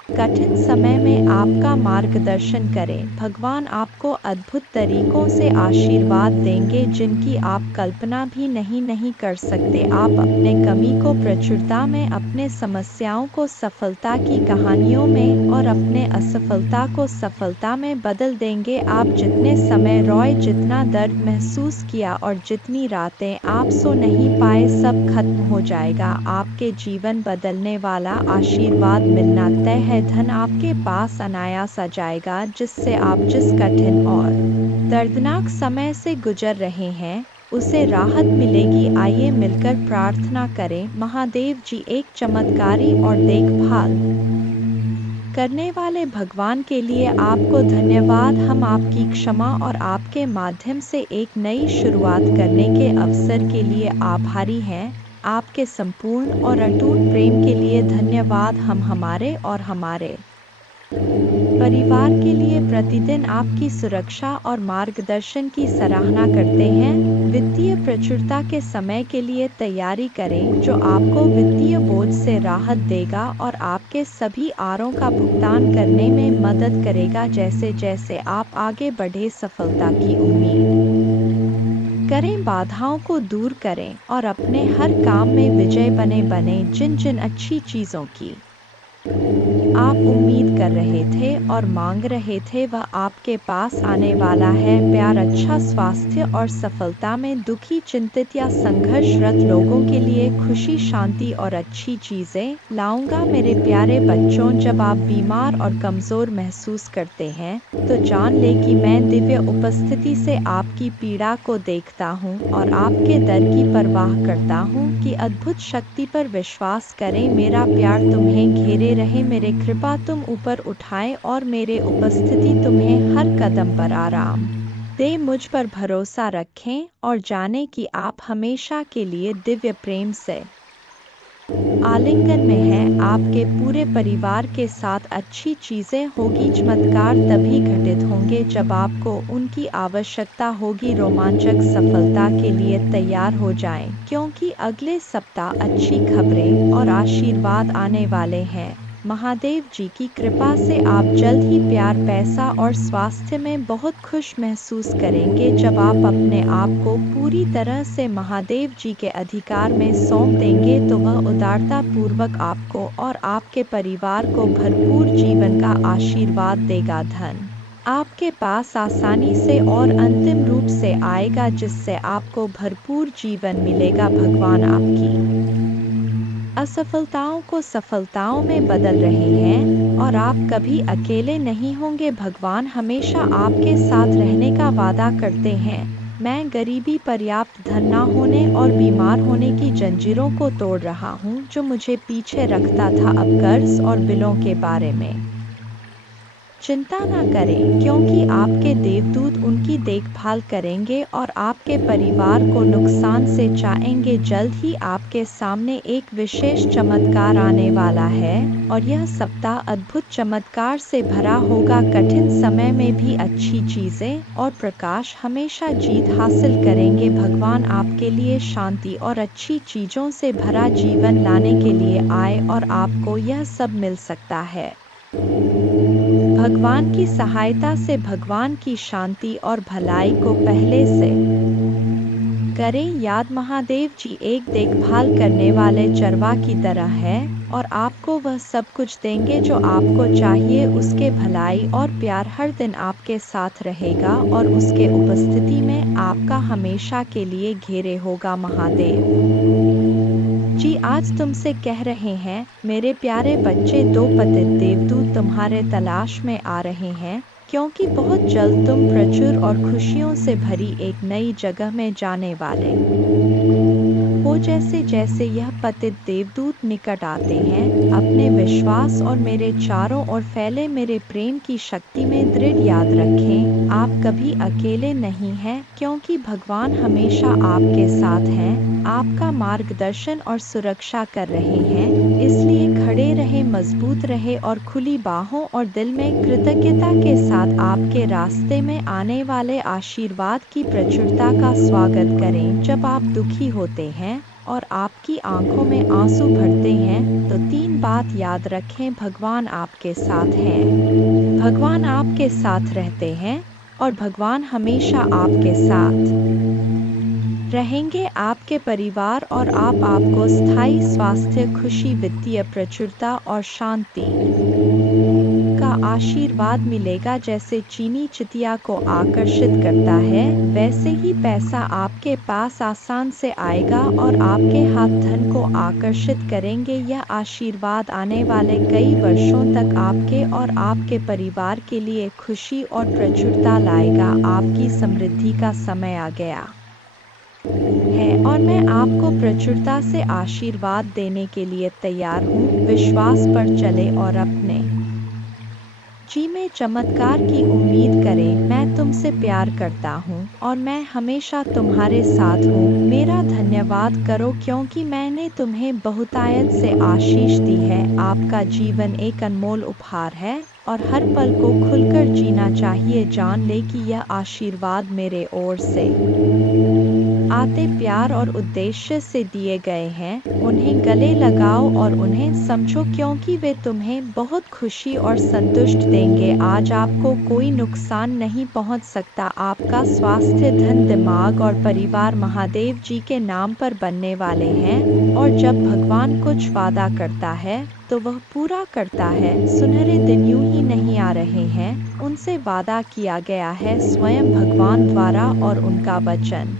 कठिन समय में आपका मार्गदर्शन करें। भगवान आपको अद्भुत तरीकों से आशीर्वाद देंगे जिनकी आप कल्पना भी नहीं कर सकते। आप अपने कमी को प्रचुरता में, अपने समस्याओं को सफलता की कहानियों में और अपने असफलता को सफलता में बदल देंगे। आप जितने समय रोए, जितना दर्द महसूस किया और जितनी रातें आप सो नहीं पाए, सब खत्म हो जाएगा। आपके जीवन बदलने वाला आशीर्वाद मिलना तय है। धन आपके पास अनायास आ जाएगा, जिससे आप जिस कठिन और दर्दनाक समय से गुजर रहे हैं उसे राहत मिलेगी। आइए मिलकर प्रार्थना करें। महादेव जी, एक चमत्कारी और देखभाल करने वाले भगवान के लिए आपको धन्यवाद। हम आपकी क्षमा और आपके माध्यम से एक नई शुरुआत करने के अवसर के लिए आभारी हैं। आपके संपूर्ण और अटूट प्रेम के लिए धन्यवाद। हम हमारे और हमारे परिवार के लिए प्रतिदिन आपकी सुरक्षा और मार्गदर्शन की सराहना करते हैं। वित्तीय प्रचुरता के समय के लिए तैयारी करें, जो आपको वित्तीय बोझ से राहत देगा और आपके सभी आरों का भुगतान करने में मदद करेगा। जैसे जैसे आप आगे बढ़े, सफलता की उम्मीद करें, बाधाओं को दूर करें और अपने हर काम में विजय बने। जिन जिन अच्छी चीज़ों की आप उम्मीद कर रहे थे और मांग रहे थे, वह आपके पास आने वाला है। प्यार, अच्छा स्वास्थ्य और सफलता में दुखी, चिंतित या संघर्षरत लोगों के लिए खुशी, शांति और अच्छी चीजें लाऊंगा। मेरे प्यारे बच्चों, जब आप बीमार और कमजोर महसूस करते हैं तो जान ले कि मैं दिव्य उपस्थिति से आपकी पीड़ा को देखता हूँ और आपके दर्द की परवाह करता हूँ कि अद्भुत शक्ति पर विश्वास करें। मेरा प्यार तुम्हें घेरे रहे, मेरे कृपा तुम ऊपर उठाए और मेरे उपस्थिति तुम्हें हर कदम पर आराम दे। मुझ पर भरोसा रखें और जाने कि आप हमेशा के लिए दिव्य प्रेम से आलिंगन में हैं। आपके पूरे परिवार के साथ अच्छी चीजें होगी। चमत्कार तभी घटित होंगे जब आपको उनकी आवश्यकता होगी। रोमांचक सफलता के लिए तैयार हो जाएं, क्योंकि अगले सप्ताह अच्छी खबरें और आशीर्वाद आने वाले हैं। महादेव जी की कृपा से आप जल्द ही प्यार, पैसा और स्वास्थ्य में बहुत खुश महसूस करेंगे। जब आप अपने आप को पूरी तरह से महादेव जी के अधिकार में सौंप देंगे तो वह उदारता पूर्वक आपको और आपके परिवार को भरपूर जीवन का आशीर्वाद देगा। धन आपके पास आसानी से और अंतिम रूप से आएगा, जिससे आपको भरपूर जीवन मिलेगा। भगवान आपकी असफलताओं को सफलताओं में बदल रहे हैं और आप कभी अकेले नहीं होंगे। भगवान हमेशा आपके साथ रहने का वादा करते हैं। मैं गरीबी, पर्याप्त धन न होने और बीमार होने की जंजीरों को तोड़ रहा हूँ जो मुझे पीछे रखता था। अब कर्ज और बिलों के बारे में चिंता न करें, क्योंकि आपके देवदूत उनकी देखभाल करेंगे और आपके परिवार को नुकसान से बचाएंगे। जल्द ही आपके सामने एक विशेष चमत्कार आने वाला है और यह सप्ताह अद्भुत चमत्कार से भरा होगा। कठिन समय में भी अच्छी चीजें और प्रकाश हमेशा जीत हासिल करेंगे। भगवान आपके लिए शांति और अच्छी चीजों से भरा जीवन लाने के लिए आए और आपको यह सब मिल सकता है। भगवान की सहायता से भगवान की शांति और भलाई को पहले से करें याद। महादेव जी एक देखभाल करने वाले चरवा की तरह है और आपको वह सब कुछ देंगे जो आपको चाहिए। उसके भलाई और प्यार हर दिन आपके साथ रहेगा और उसके उपस्थिति में आपका हमेशा के लिए घेरे होगा। महादेव जी आज तुमसे कह रहे हैं, मेरे प्यारे बच्चे, दो पतित देवदूत तुम्हारे तलाश में आ रहे हैं, क्योंकि बहुत जल्द तुम प्रचुर और खुशियों से भरी एक नई जगह में जाने वाले हो। जैसे जैसे यह पतित देवदूत निकट आते हैं, अपने विश्वास और मेरे चारों ओर फैले मेरे प्रेम की शक्ति में दृढ़ याद रखें, आप कभी अकेले नहीं हैं, क्योंकि भगवान हमेशा आपके साथ हैं, आपका मार्गदर्शन और सुरक्षा कर रहे हैं। इसलिए खड़े रहे, मजबूत रहे और खुली बाहों और दिल में कृतज्ञता के साथ आपके रास्ते में आने वाले आशीर्वाद की प्रचुरता का स्वागत करें। जब आप दुखी होते हैं और आपकी आंखों में आंसू भरते हैं, तो तीन बात याद रखें, भगवान आपके साथ हैं, भगवान आपके साथ रहते हैं और भगवान हमेशा आपके साथ रहेंगे। आपके परिवार और आपको स्थायी स्वास्थ्य, खुशी, वित्तीय प्रचुरता और शांति का आशीर्वाद मिलेगा। जैसे चीनी चितिया को आकर्षित करता है, वैसे ही पैसा आपके पास आसान से आएगा और आपके हाथ धन को आकर्षित करेंगे। यह आशीर्वाद आने वाले कई वर्षों तक आपके और आपके परिवार के लिए खुशी और प्रचुरता लाएगा। आपकी समृद्धि का समय आ गया है और मैं आपको प्रचुरता से आशीर्वाद देने के लिए तैयार हूँ। विश्वास पर चले और अपने जी में चमत्कार की उम्मीद करें। मैं तुमसे प्यार करता हूँ और मैं हमेशा तुम्हारे साथ हूँ। मेरा धन्यवाद करो, क्योंकि मैंने तुम्हें बहुतायत से आशीष दी है। आपका जीवन एक अनमोल उपहार है और हर पल को खुलकर जीना चाहिए। जान ले कि यह आशीर्वाद मेरे ओर से आते प्यार और उद्देश्य से दिए गए हैं। उन्हें गले लगाओ और उन्हें समझो, क्योंकि वे तुम्हें बहुत खुशी और संतुष्ट देंगे। आज आपको कोई नुकसान नहीं पहुंच सकता। आपका स्वास्थ्य, धन, दिमाग और परिवार महादेव जी के नाम पर बनने वाले हैं और जब भगवान कुछ वादा करता है तो वह पूरा करता है। सुनहरे दिन यूं ही नहीं आ रहे हैं, उनसे वादा किया गया है स्वयं भगवान द्वारा और उनका वचन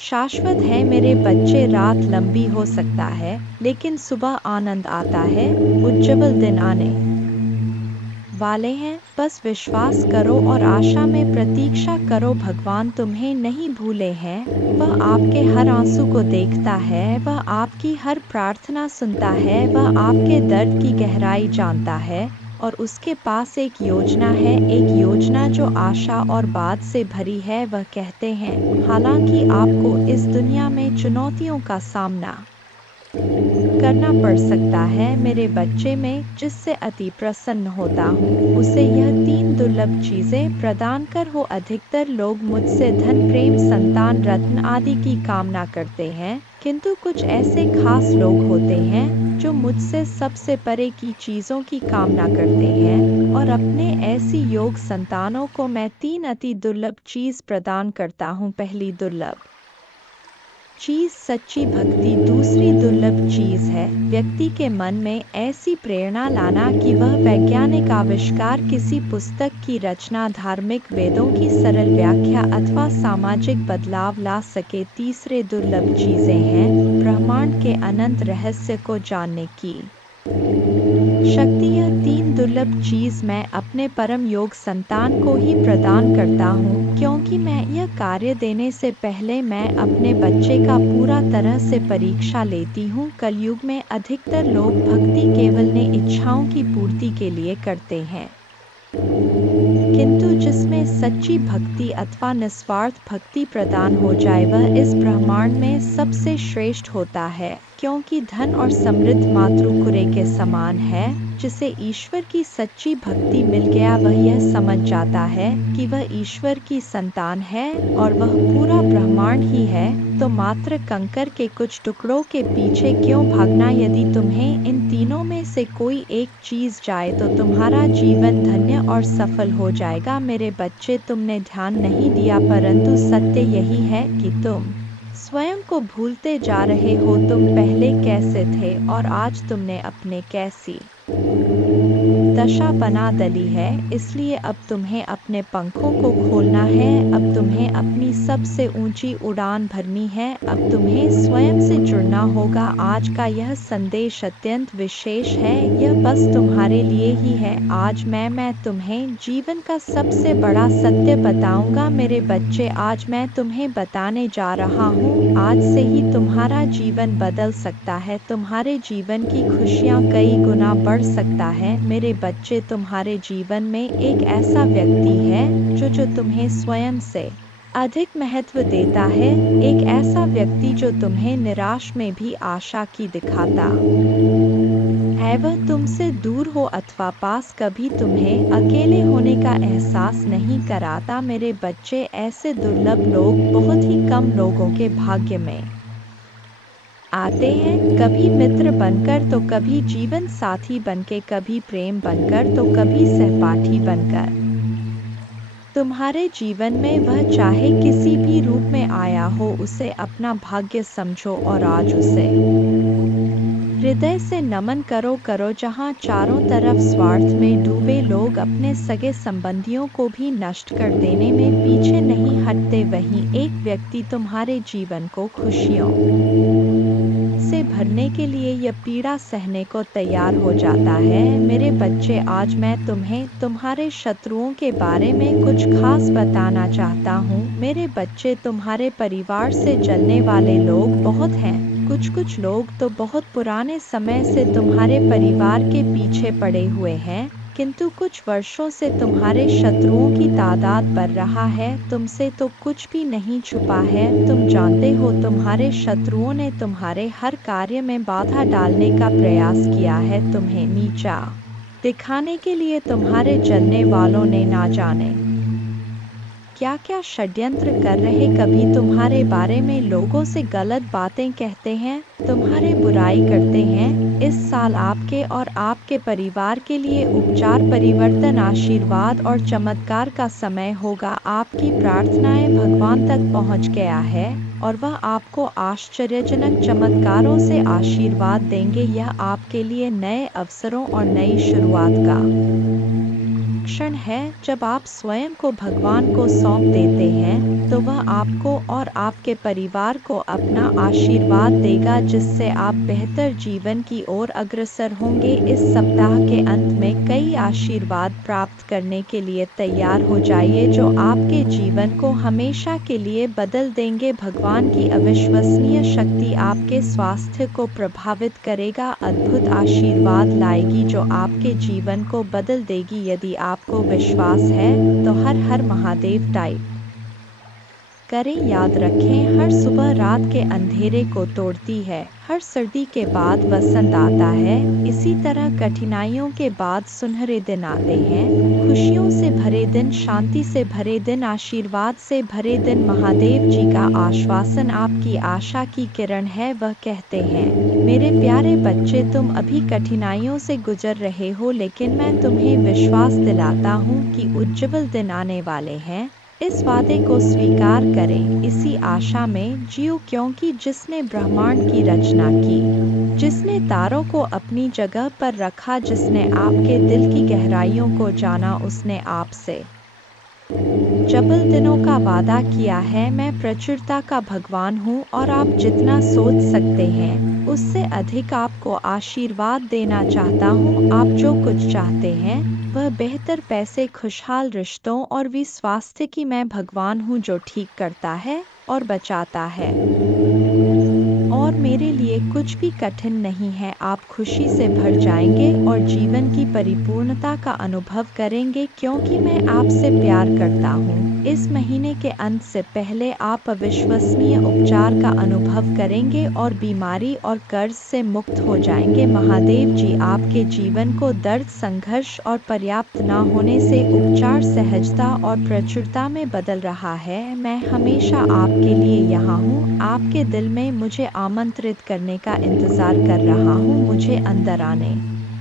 शाश्वत है। मेरे बच्चे, रात लंबी हो सकता है, लेकिन सुबह आनंद आता है। उज्जवल दिन आने वाले हैं। बस विश्वास करो और आशा में प्रतीक्षा करो। भगवान तुम्हें नहीं भूले हैं, वह आपके हर आंसू को देखता है, वह आपकी हर प्रार्थना सुनता है, वह आपके दर्द की गहराई जानता है और उसके पास एक योजना है, एक योजना जो आशा और बाद से भरी है। वह कहते हैं, हालांकि आपको इस दुनिया में चुनौतियों का सामना करना पड़ सकता है, मेरे बच्चे, में जिससे अति प्रसन्न होता हूँ, उसे यह तीन दुर्लभ चीजें प्रदान कर हो। अधिकतर लोग मुझसे धन, प्रेम, संतान, रत्न आदि की कामना करते हैं, किंतु कुछ ऐसे खास लोग होते हैं जो मुझसे सबसे परे की चीजों की कामना करते हैं और अपने ऐसी योग संतानों को मैं तीन अति दुर्लभ चीज प्रदान करता हूँ। पहली दुर्लभ चीज सच्ची भक्ति। दूसरी दुर्लभ चीज है व्यक्ति के मन में ऐसी प्रेरणा लाना कि वह वैज्ञानिक आविष्कार, किसी पुस्तक की रचना, धार्मिक वेदों की सरल व्याख्या अथवा सामाजिक बदलाव ला सके। तीसरे दुर्लभ चीजें हैं ब्रह्मांड के अनंत रहस्य को जानने की शक्ति। यह तीन दुर्लभ चीज मैं अपने परम योग संतान को ही प्रदान करता हूँ, क्योंकि मैं यह कार्य देने से पहले मैं अपने बच्चे का पूरा तरह से परीक्षा लेती हूँ। कलयुग में अधिकतर लोग भक्ति केवल ने इच्छाओं की पूर्ति के लिए करते हैं, किंतु जिसमें सच्ची भक्ति अथवा निस्वार्थ भक्ति प्रदान हो जाए वह इस ब्रह्मांड में सबसे श्रेष्ठ होता है, क्योंकि धन और समृद्ध मातृकुरे के समान है। जिसे ईश्वर की सच्ची भक्ति मिल गया वह यह समझ जाता है कि वह ईश्वर की संतान है और वह पूरा ब्रह्मांड ही है। तो मात्र कंकर के कुछ टुकड़ों के पीछे क्यों भागना? यदि तुम्हें इन तीनों में से कोई एक चीज जाए तो तुम्हारा जीवन धन्य और सफल हो जाएगा। मेरे बच्चे, तुमने ध्यान नहीं दिया, परंतु सत्य यही है कि तुम स्वयं को भूलते जा रहे हो। तुम पहले कैसे थे और आज तुमने अपने कैसी दशा बना डाली है। इसलिए अब तुम्हें अपने पंखों को खोलना है, अब तुम्हें अपनी सबसे ऊंची उड़ान भरनी है, अब तुम्हें स्वयं से जुड़ना होगा। आज का यह संदेश अत्यंत विशेष है, यह बस तुम्हारे लिए ही है। आज मैं तुम्हें जीवन का सबसे बड़ा सत्य बताऊंगा। मेरे बच्चे, आज मैं तुम्हें बताने जा रहा हूँ, आज से ही तुम्हारा जीवन बदल सकता है, तुम्हारे जीवन की खुशियाँ कई गुना बढ़ सकता है। मेरे बच्चे, तुम्हारे जीवन में एक ऐसा व्यक्ति है जो तुम्हें स्वयं से अधिक महत्व देता है, एक ऐसा व्यक्ति जो तुम्हें निराश में भी आशा की दिखाता है। वह तुमसे दूर हो अथवा पास, कभी तुम्हें अकेले होने का एहसास नहीं कराता। मेरे बच्चे, ऐसे दुर्लभ लोग बहुत ही कम लोगों के भाग्य में आते हैं, कभी मित्र बनकर तो कभी जीवन साथी बनके, कभी प्रेम बनकर तो कभी सहपाठी बनकर। तुम्हारे जीवन में वह चाहे किसी भी रूप में आया हो, उसे अपना भाग्य समझो और आज उसे हृदय से नमन करो। जहाँ चारों तरफ स्वार्थ में डूबे लोग अपने सगे संबंधियों को भी नष्ट कर देने में पीछे नहीं हटते, वहीं एक व्यक्ति तुम्हारे जीवन को खुशियों से भरने के लिए यह पीड़ा सहने को तैयार हो जाता है। मेरे बच्चे, आज मैं तुम्हें तुम्हारे शत्रुओं के बारे में कुछ खास बताना चाहता हूँ। मेरे बच्चे, तुम्हारे परिवार से जलने वाले लोग बहुत हैं। कुछ लोग तो बहुत पुराने समय से तुम्हारे परिवार के पीछे पड़े हुए हैं, किंतु कुछ वर्षों से तुम्हारे शत्रुओं की तादाद बढ़ रहा है। तुमसे तो कुछ भी नहीं छुपा है, तुम जानते हो तुम्हारे शत्रुओं ने तुम्हारे हर कार्य में बाधा डालने का प्रयास किया है, तुम्हें नीचा दिखाने के लिए तुम्हारे जलने वालों ने ना जाने क्या क्या षड्यंत्र कर रहे। कभी तुम्हारे बारे में लोगों से गलत बातें कहते हैं, तुम्हारे बुराई करते हैं। इस साल आपके और आपके परिवार के लिए उपचार, परिवर्तन, आशीर्वाद और चमत्कार का समय होगा। आपकी प्रार्थनाएं भगवान तक पहुंच गया है और वह आपको आश्चर्यजनक चमत्कारों से आशीर्वाद देंगे। यह आपके लिए नए अवसरों और नई शुरुआत का क्षण है। जब आप स्वयं को भगवान को सौंप देते हैं तो वह आपको और आपके परिवार को अपना आशीर्वाद देगा, जिससे आप बेहतर जीवन की ओर अग्रसर होंगे। इस सप्ताह के अंत में कई आशीर्वाद प्राप्त करने के लिए तैयार हो जाइए, जो आपके जीवन को हमेशा के लिए बदल देंगे। भगवान की अविश्वसनीय शक्ति आपके स्वास्थ्य को प्रभावित करेगा, अद्भुत आशीर्वाद लाएगी जो आपके जीवन को बदल देगी। यदि आपको विश्वास है तो हर हर महादेव टाइप करें। याद रखें, हर सुबह रात के अंधेरे को तोड़ती है, हर सर्दी के बाद वसंत आता है। इसी तरह कठिनाइयों के बाद सुनहरे दिन आते हैं, खुशियों से भरे दिन, शांति से भरे दिन, आशीर्वाद से भरे दिन। महादेव जी का आश्वासन आपकी आशा की किरण है। वह कहते हैं, मेरे प्यारे बच्चे, तुम अभी कठिनाइयों से गुजर रहे हो, लेकिन मैं तुम्हें विश्वास दिलाता हूँ कि उज्जवल दिन आने वाले हैं। इस वादे को स्वीकार करें, इसी आशा में जियो, क्योंकि जिसने ब्रह्मांड की रचना की, जिसने तारों को अपनी जगह पर रखा, जिसने आपके दिल की गहराइयों को जाना, उसने आपसे जबल दिनों का वादा किया है। मैं प्रचुरता का भगवान हूँ और आप जितना सोच सकते हैं उससे अधिक आपको आशीर्वाद देना चाहता हूँ। आप जो कुछ चाहते हैं वह बेहतर पैसे, खुशहाल रिश्तों और भी स्वास्थ्य की मैं भगवान हूँ जो ठीक करता है और बचाता है। और और मेरे लिए कुछ भी कठिन नहीं है। आप खुशी से भर जाएंगे और जीवन की परिपूर्णता का अनुभव करेंगे क्योंकि मैं आपसे प्यार करता हूँ। इस महीने के अंत से पहले आप अविश्वसनीय उपचार का अनुभव करेंगे और बीमारी और कर्ज से मुक्त हो जाएंगे। महादेव जी आपके जीवन को दर्द, संघर्ष और पर्याप्त न होने से उपचार, सहजता और प्रचुरता में बदल रहा है। मैं हमेशा आपके लिए यहाँ हूँ, आपके दिल में मुझे आमंत्रित करने का इंतजार कर रहा हूँ। मुझे अंदर आने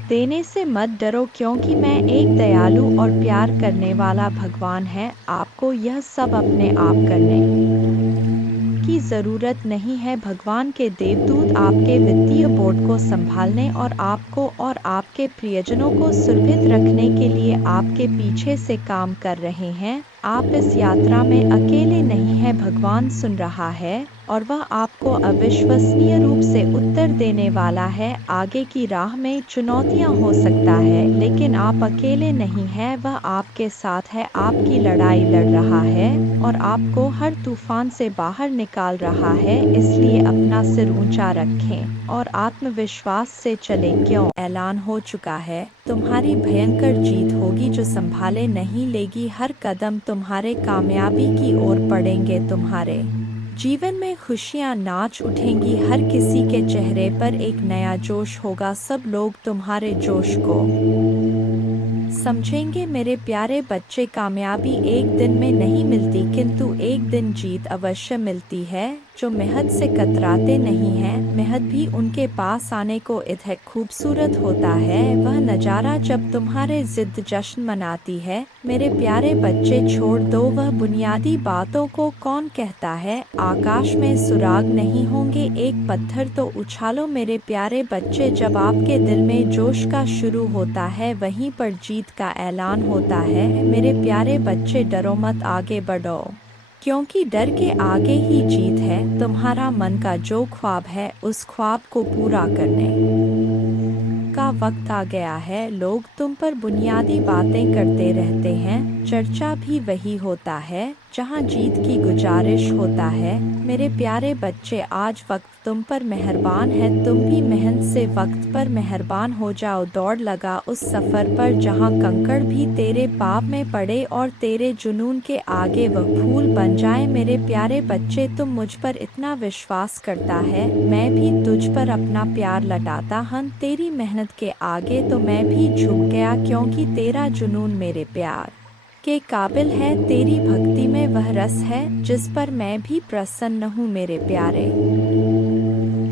देने से मत डरो क्योंकि मैं एक दयालु और प्यार करने वाला भगवान है। आपको यह सब अपने आप करने की ज़रूरत नहीं है। भगवान के देवदूत आपके वित्तीय बोर्ड को संभालने और आपको और आपके प्रियजनों को सुरक्षित रखने के लिए आपके पीछे से काम कर रहे हैं। आप इस यात्रा में अकेले नहीं हैं। भगवान सुन रहा है और वह आपको अविश्वसनीय रूप से उत्तर देने वाला है। आगे की राह में चुनौतियां हो सकता है लेकिन आप अकेले नहीं हैं। वह आपके साथ है, आपकी लड़ाई लड़ रहा है और आपको हर तूफान से बाहर निकाल रहा है। इसलिए अपना सिर ऊंचा रखें और आत्मविश्वास से चलें। क्यों ऐलान हो चुका है, तुम्हारी भयंकर जीत होगी जो संभाले नहीं लेगी। हर कदम तुम्हारे कामयाबी की ओर पड़ेंगे। तुम्हारे जीवन में खुशियां नाच उठेंगी। हर किसी के चेहरे पर एक नया जोश होगा। सब लोग तुम्हारे जोश को समझेंगे। मेरे प्यारे बच्चे, कामयाबी एक दिन में नहीं मिलती किंतु एक दिन जीत अवश्य मिलती है। जो मेहनत से कतराते नहीं हैं, मेहनत भी उनके पास आने को इतना खूबसूरत होता है। वह नज़ारा जब तुम्हारे जिद जश्न मनाती है। मेरे प्यारे बच्चे, छोड़ दो वह बुनियादी बातों को। कौन कहता है आकाश में सुराग नहीं होंगे? एक पत्थर तो उछालो। मेरे प्यारे बच्चे, जब आपके दिल में जोश का शुरू होता है वहीं पर जीत का ऐलान होता है। मेरे प्यारे बच्चे, डरो मत, आगे बढ़ो क्योंकि डर के आगे ही जीत है। तुम्हारा मन का जो ख्वाब है उस ख्वाब को पूरा करने का वक्त आ गया है। लोग तुम पर बुनियादी बातें करते रहते हैं, चर्चा भी वही होता है जहां जीत की गुजारिश होता है। मेरे प्यारे बच्चे, आज वक्त तुम पर मेहरबान है। तुम भी मेहनत से वक्त पर मेहरबान हो जाओ। दौड़ लगा उस सफ़र पर जहां कंकड़ भी तेरे पाप में पड़े और तेरे जुनून के आगे वह फूल बन जाए। मेरे प्यारे बच्चे, तुम मुझ पर इतना विश्वास करता है, मैं भी तुझ पर अपना प्यार लौटाता हूं। तेरी मेहनत के आगे तो मैं भी झुक गया क्योंकि तेरा जुनून मेरे प्यार के काबिल है। तेरी भक्ति में वह रस है जिस पर मैं भी प्रसन्न हूँ। मेरे प्यारे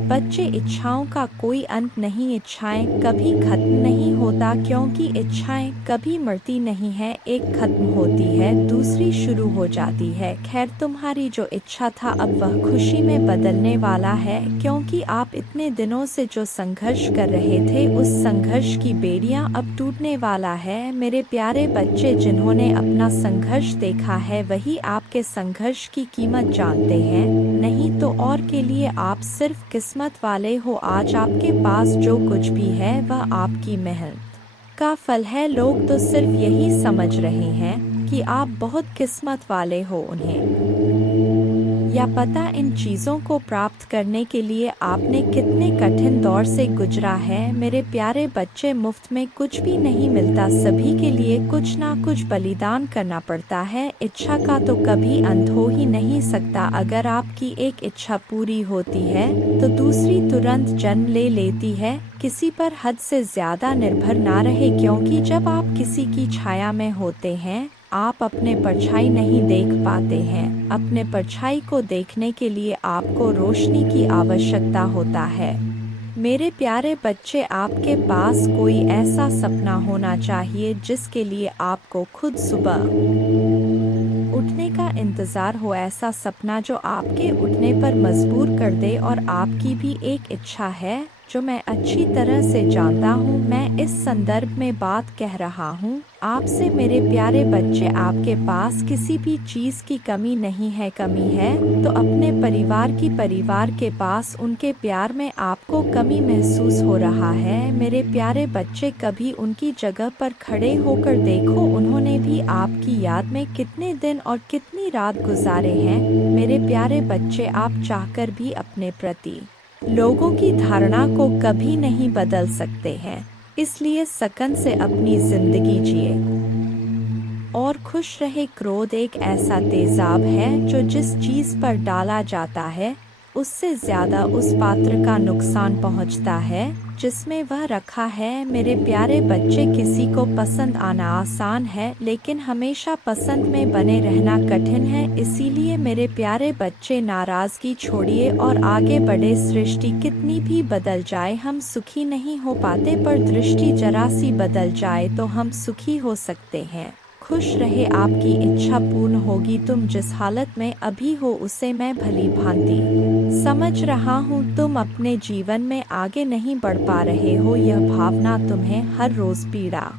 बच्चे, इच्छाओं का कोई अंत नहीं। इच्छाएं कभी खत्म नहीं होता क्योंकि इच्छाएं कभी मरती नहीं है। एक खत्म होती है, दूसरी शुरू हो जाती है। खैर, तुम्हारी जो इच्छा था अब वह खुशी में बदलने वाला है क्योंकि आप इतने दिनों से जो संघर्ष कर रहे थे उस संघर्ष की बेड़ियां अब टूटने वाला है। मेरे प्यारे बच्चे, जिन्होंने अपना संघर्ष देखा है वही आपके संघर्ष की कीमत जानते हैं, नहीं तो और के लिए आप सिर्फ किस्मत वाले हो। आज आपके पास जो कुछ भी है वह आपकी मेहनत का फल है। लोग तो सिर्फ यही समझ रहे हैं कि आप बहुत किस्मत वाले हो। उन्हें या पता इन चीज़ों को प्राप्त करने के लिए आपने कितने कठिन दौर से गुजरा है। मेरे प्यारे बच्चे, मुफ्त में कुछ भी नहीं मिलता, सभी के लिए कुछ ना कुछ बलिदान करना पड़ता है। इच्छा का तो कभी अंत हो ही नहीं सकता। अगर आपकी एक इच्छा पूरी होती है तो दूसरी तुरंत जन्म ले लेती है। किसी पर हद से ज़्यादा निर्भर ना रहे क्योंकि जब आप किसी की छाया में होते हैं आप अपने परछाई नहीं देख पाते हैं। अपने परछाई को देखने के लिए आपको रोशनी की आवश्यकता होता है। मेरे प्यारे बच्चे, आपके पास कोई ऐसा सपना होना चाहिए जिसके लिए आपको खुद सुबह उठने का इंतज़ार हो। ऐसा सपना जो आपके उठने पर मजबूर कर दे। और आपकी भी एक इच्छा है जो मैं अच्छी तरह से जानता हूँ। मैं इस संदर्भ में बात कह रहा हूँ आपसे। मेरे प्यारे बच्चे, आपके पास किसी भी चीज़ की कमी नहीं है। कमी है तो अपने परिवार के पास उनके प्यार में आपको कमी महसूस हो रहा है। मेरे प्यारे बच्चे, कभी उनकी जगह पर खड़े होकर देखो। उन्होंने भी आपकी याद में कितने दिन और कितनी रात गुजारे हैं। मेरे प्यारे बच्चे, आप चाहकर भी अपने प्रति लोगों की धारणा को कभी नहीं बदल सकते हैं, इसलिए सकन से अपनी जिंदगी जिए और खुश रहे। क्रोध एक ऐसा तेजाब है जो जिस चीज पर डाला जाता है उससे ज्यादा उस पात्र का नुकसान पहुंचता है जिसमें वह रखा है। मेरे प्यारे बच्चे, किसी को पसंद आना आसान है लेकिन हमेशा पसंद में बने रहना कठिन है। इसीलिए मेरे प्यारे बच्चे, नाराजगी छोड़िए और आगे बढ़े। सृष्टि कितनी भी बदल जाए हम सुखी नहीं हो पाते, पर दृष्टि जरा सी बदल जाए तो हम सुखी हो सकते हैं। खुश रहे, आपकी इच्छा पूर्ण होगी। तुम जिस हालत में अभी हो उसे मैं भली भांति समझ रहा हूँ। तुम अपने जीवन में आगे नहीं बढ़ पा रहे हो, यह भावना तुम्हें हर रोज पीड़ा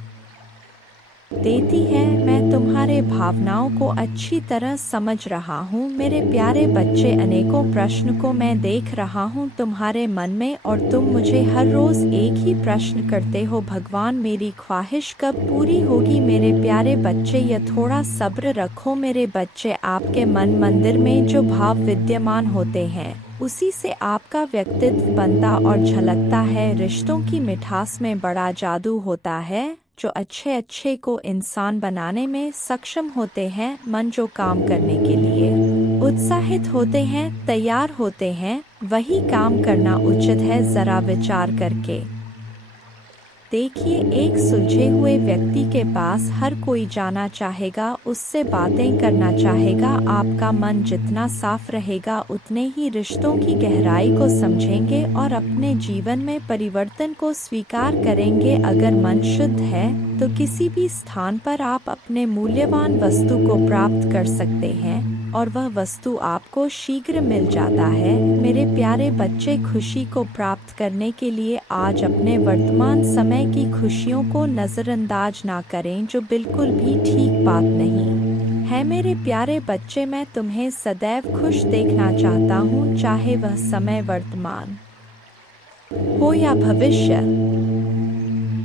देती है। मैं तुम्हारे भावनाओं को अच्छी तरह समझ रहा हूँ मेरे प्यारे बच्चे। अनेकों प्रश्न को मैं देख रहा हूँ तुम्हारे मन में और तुम मुझे हर रोज एक ही प्रश्न करते हो, भगवान मेरी ख्वाहिश कब पूरी होगी। मेरे प्यारे बच्चे, यह थोड़ा सब्र रखो मेरे बच्चे। आपके मन मंदिर में जो भाव विद्यमान होते हैं उसी से आपका व्यक्तित्व बनता और झलकता है। रिश्तों की मिठास में बड़ा जादू होता है। जो अच्छे अच्छे को इंसान बनाने में सक्षम होते हैं, मन जो काम करने के लिए उत्साहित होते हैं, तैयार होते हैं, वही काम करना उचित है। जरा विचार करके देखिए, एक सुलझे हुए व्यक्ति के पास हर कोई जाना चाहेगा, उससे बातें करना चाहेगा। आपका मन जितना साफ रहेगा उतने ही रिश्तों की गहराई को समझेंगे और अपने जीवन में परिवर्तन को स्वीकार करेंगे। अगर मन शुद्ध है तो किसी भी स्थान पर आप अपने मूल्यवान वस्तु को प्राप्त कर सकते हैं और वह वस्तु आपको शीघ्र मिल जाता है। मेरे प्यारे बच्चे, खुशी को प्राप्त करने के लिए आज अपने वर्तमान समय की खुशियों को नज़रअंदाज ना करें, जो बिल्कुल भी ठीक बात नहीं है। मेरे प्यारे बच्चे, मैं तुम्हें सदैव खुश देखना चाहता हूँ, चाहे वह समय वर्तमान हो या भविष्य,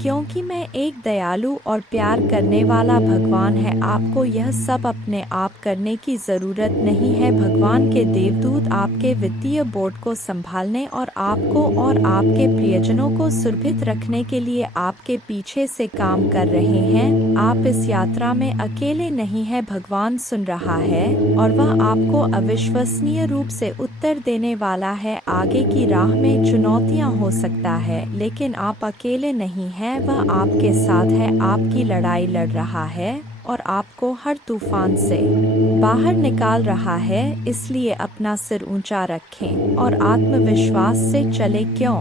क्योंकि मैं एक दयालु और प्यार करने वाला भगवान है। आपको यह सब अपने आप करने की ज़रूरत नहीं है। भगवान के देवदूत आपके वित्तीय बोर्ड को संभालने और आपको और आपके प्रियजनों को सुरक्षित रखने के लिए आपके पीछे से काम कर रहे हैं। आप इस यात्रा में अकेले नहीं हैं, भगवान सुन रहा है और वह आपको अविश्वसनीय रूप से उत्तर देने वाला है। आगे की राह में चुनौतियाँ हो सकता है लेकिन आप अकेले नहीं हैं, वह आपके साथ है, आपकी लड़ाई लड़ रहा है और आपको हर तूफान से बाहर निकाल रहा है। इसलिए अपना सिर ऊंचा रखें और आत्मविश्वास से चले। क्यों?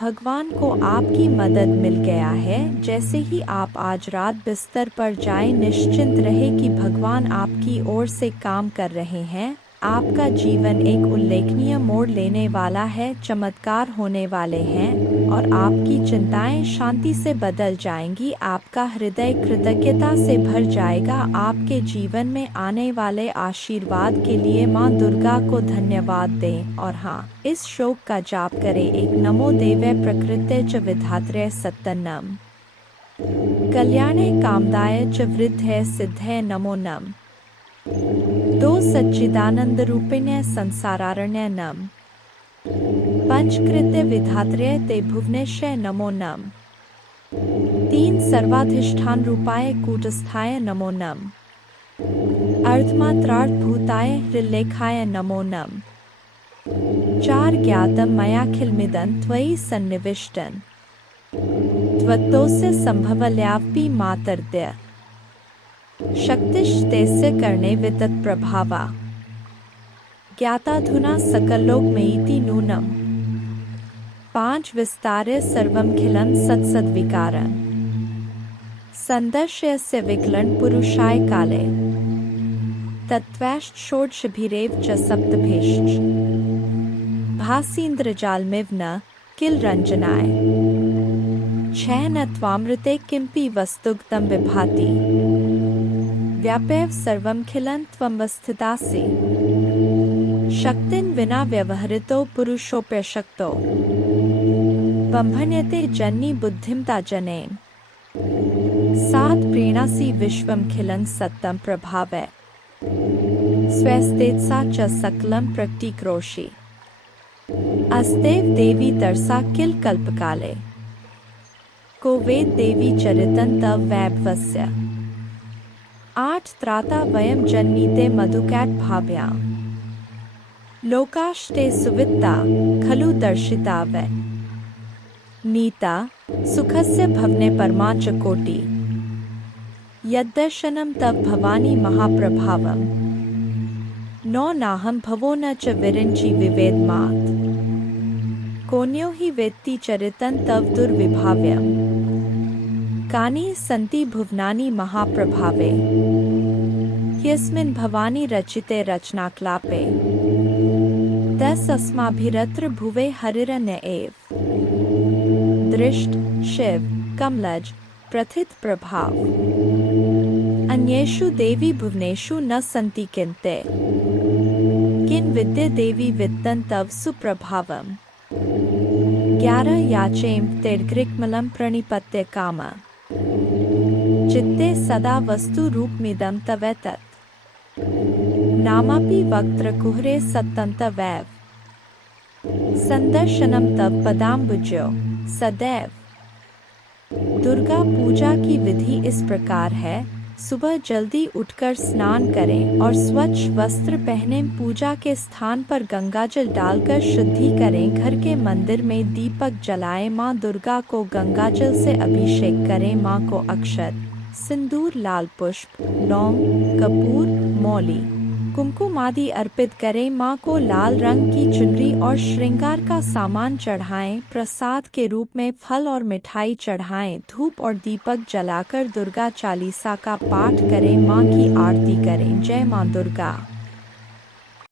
भगवान को आपकी मदद मिल गया है। जैसे ही आप आज रात बिस्तर पर जाएं, निश्चिंत रहे कि भगवान आपकी ओर से काम कर रहे हैं। आपका जीवन एक उल्लेखनीय मोड़ लेने वाला है, चमत्कार होने वाले हैं और आपकी चिंताएं शांति से बदल जाएंगी। आपका हृदय कृतज्ञता से भर जाएगा। आपके जीवन में आने वाले आशीर्वाद के लिए माँ दुर्गा को धन्यवाद दें और हाँ, इस श्लोक का जाप करें। एक नमो देवै प्रकृते च विधात्रे सत्तनम कल्याणे कामदाय च वृद्धे सिद्धे नमो नम। दो सच्चिदानंद रूपिण्य संसारारण्य नम। पंचकृत्य विधात्रे ते भुवनेश्य नमो नम। तीन सर्वाधिष्ठान रूपाय कूटस्थाय नमो नम। अर्धमात्रार्थ भूताय हृल्लेखाय नमो नम। चार ज्ञातम मयाखिलमिदं त्वयि सन्निविष्टन् त्वत्तोस्य संभवल्यापि मातर्दय शक्तिस्तेस्य कर्णे वितत प्रभावा ज्ञाताधुना सकल्लोकमेति नूनम। पांच विस्तार्य सर्वमखिलं सत्सद्विकारं संदर्शयस्य विकलं पुरुषाय काले तत्त्वैश्च षोडशभिरेव च सप्तभेश्च भासीन्द्रजालमिव न किल रंजनाय छह न त्वामृते किंपि वस्तुगतं विभाति व्यापैव सर्वमखिलं त्वमवस्थितासि शक्तिन विना व्यवहृतो पुरुषोऽप्यशक्तो बंभन्यते जन्नी बुद्धिमता जनेन सात प्रीणासि विश्वमखिलं सत्तं प्रभावै स्वस्थेत्सा च सकलं प्रकटीकरोषि अस्तेव देवी तरसा किल कल्पकाले को वेद देवी चरितं तव वैभवस्य 8 त्राता वयं जन्मीते मधुकैट भाभ्यां लोकाश्ते सुवित्ता खलु दर्शिता वै नीता सुखस्य भवने परमा च कोटि यद्दर्शनं तव भवानी महाप्रभावम् नो नाहं भवो न च विरिञ्चि विवेदमात् कोन्यो हि वेत्ति चरितं तव दुर्विभाव्यम् कानि सन्ति भुवनानि महाप्रभावे ह्यस्मिन् भवानी रचिते रचनाक्लापे तस्माभिरत्र भुवे हरिरन्य एव दृष्ट शिव कमलज प्रथित प्रभाव अन्येषु देवी भुवनेषु न सन्ति किन्ते किं विद्ये देवी वित्तं तव सुप्रभावम् 11 याचेम तेर्ग्रिक्मलं प्रणिपत्य काम चित्ते सदा वस्तु रूपमिदं तवेतत् नामापि वक्त्रकुहरे सत्तं तवैव संदर्शनम तव पदाम्बुजो सदैव। दुर्गा पूजा की विधि इस प्रकार है। सुबह जल्दी उठकर स्नान करें और स्वच्छ वस्त्र पहने पूजा के स्थान पर गंगाजल डालकर शुद्धि करें। घर के मंदिर में दीपक जलाएं। माँ दुर्गा को गंगाजल से अभिषेक करें। माँ को अक्षत सिंदूर लाल पुष्प लौंग कपूर मौली कुमकुम आदि अर्पित करें। माँ को लाल रंग की चुनरी और श्रृंगार का सामान चढ़ाएं। प्रसाद के रूप में फल और मिठाई चढ़ाएं। धूप और दीपक जलाकर दुर्गा चालीसा का पाठ करें। माँ की आरती करें। जय माँ दुर्गा।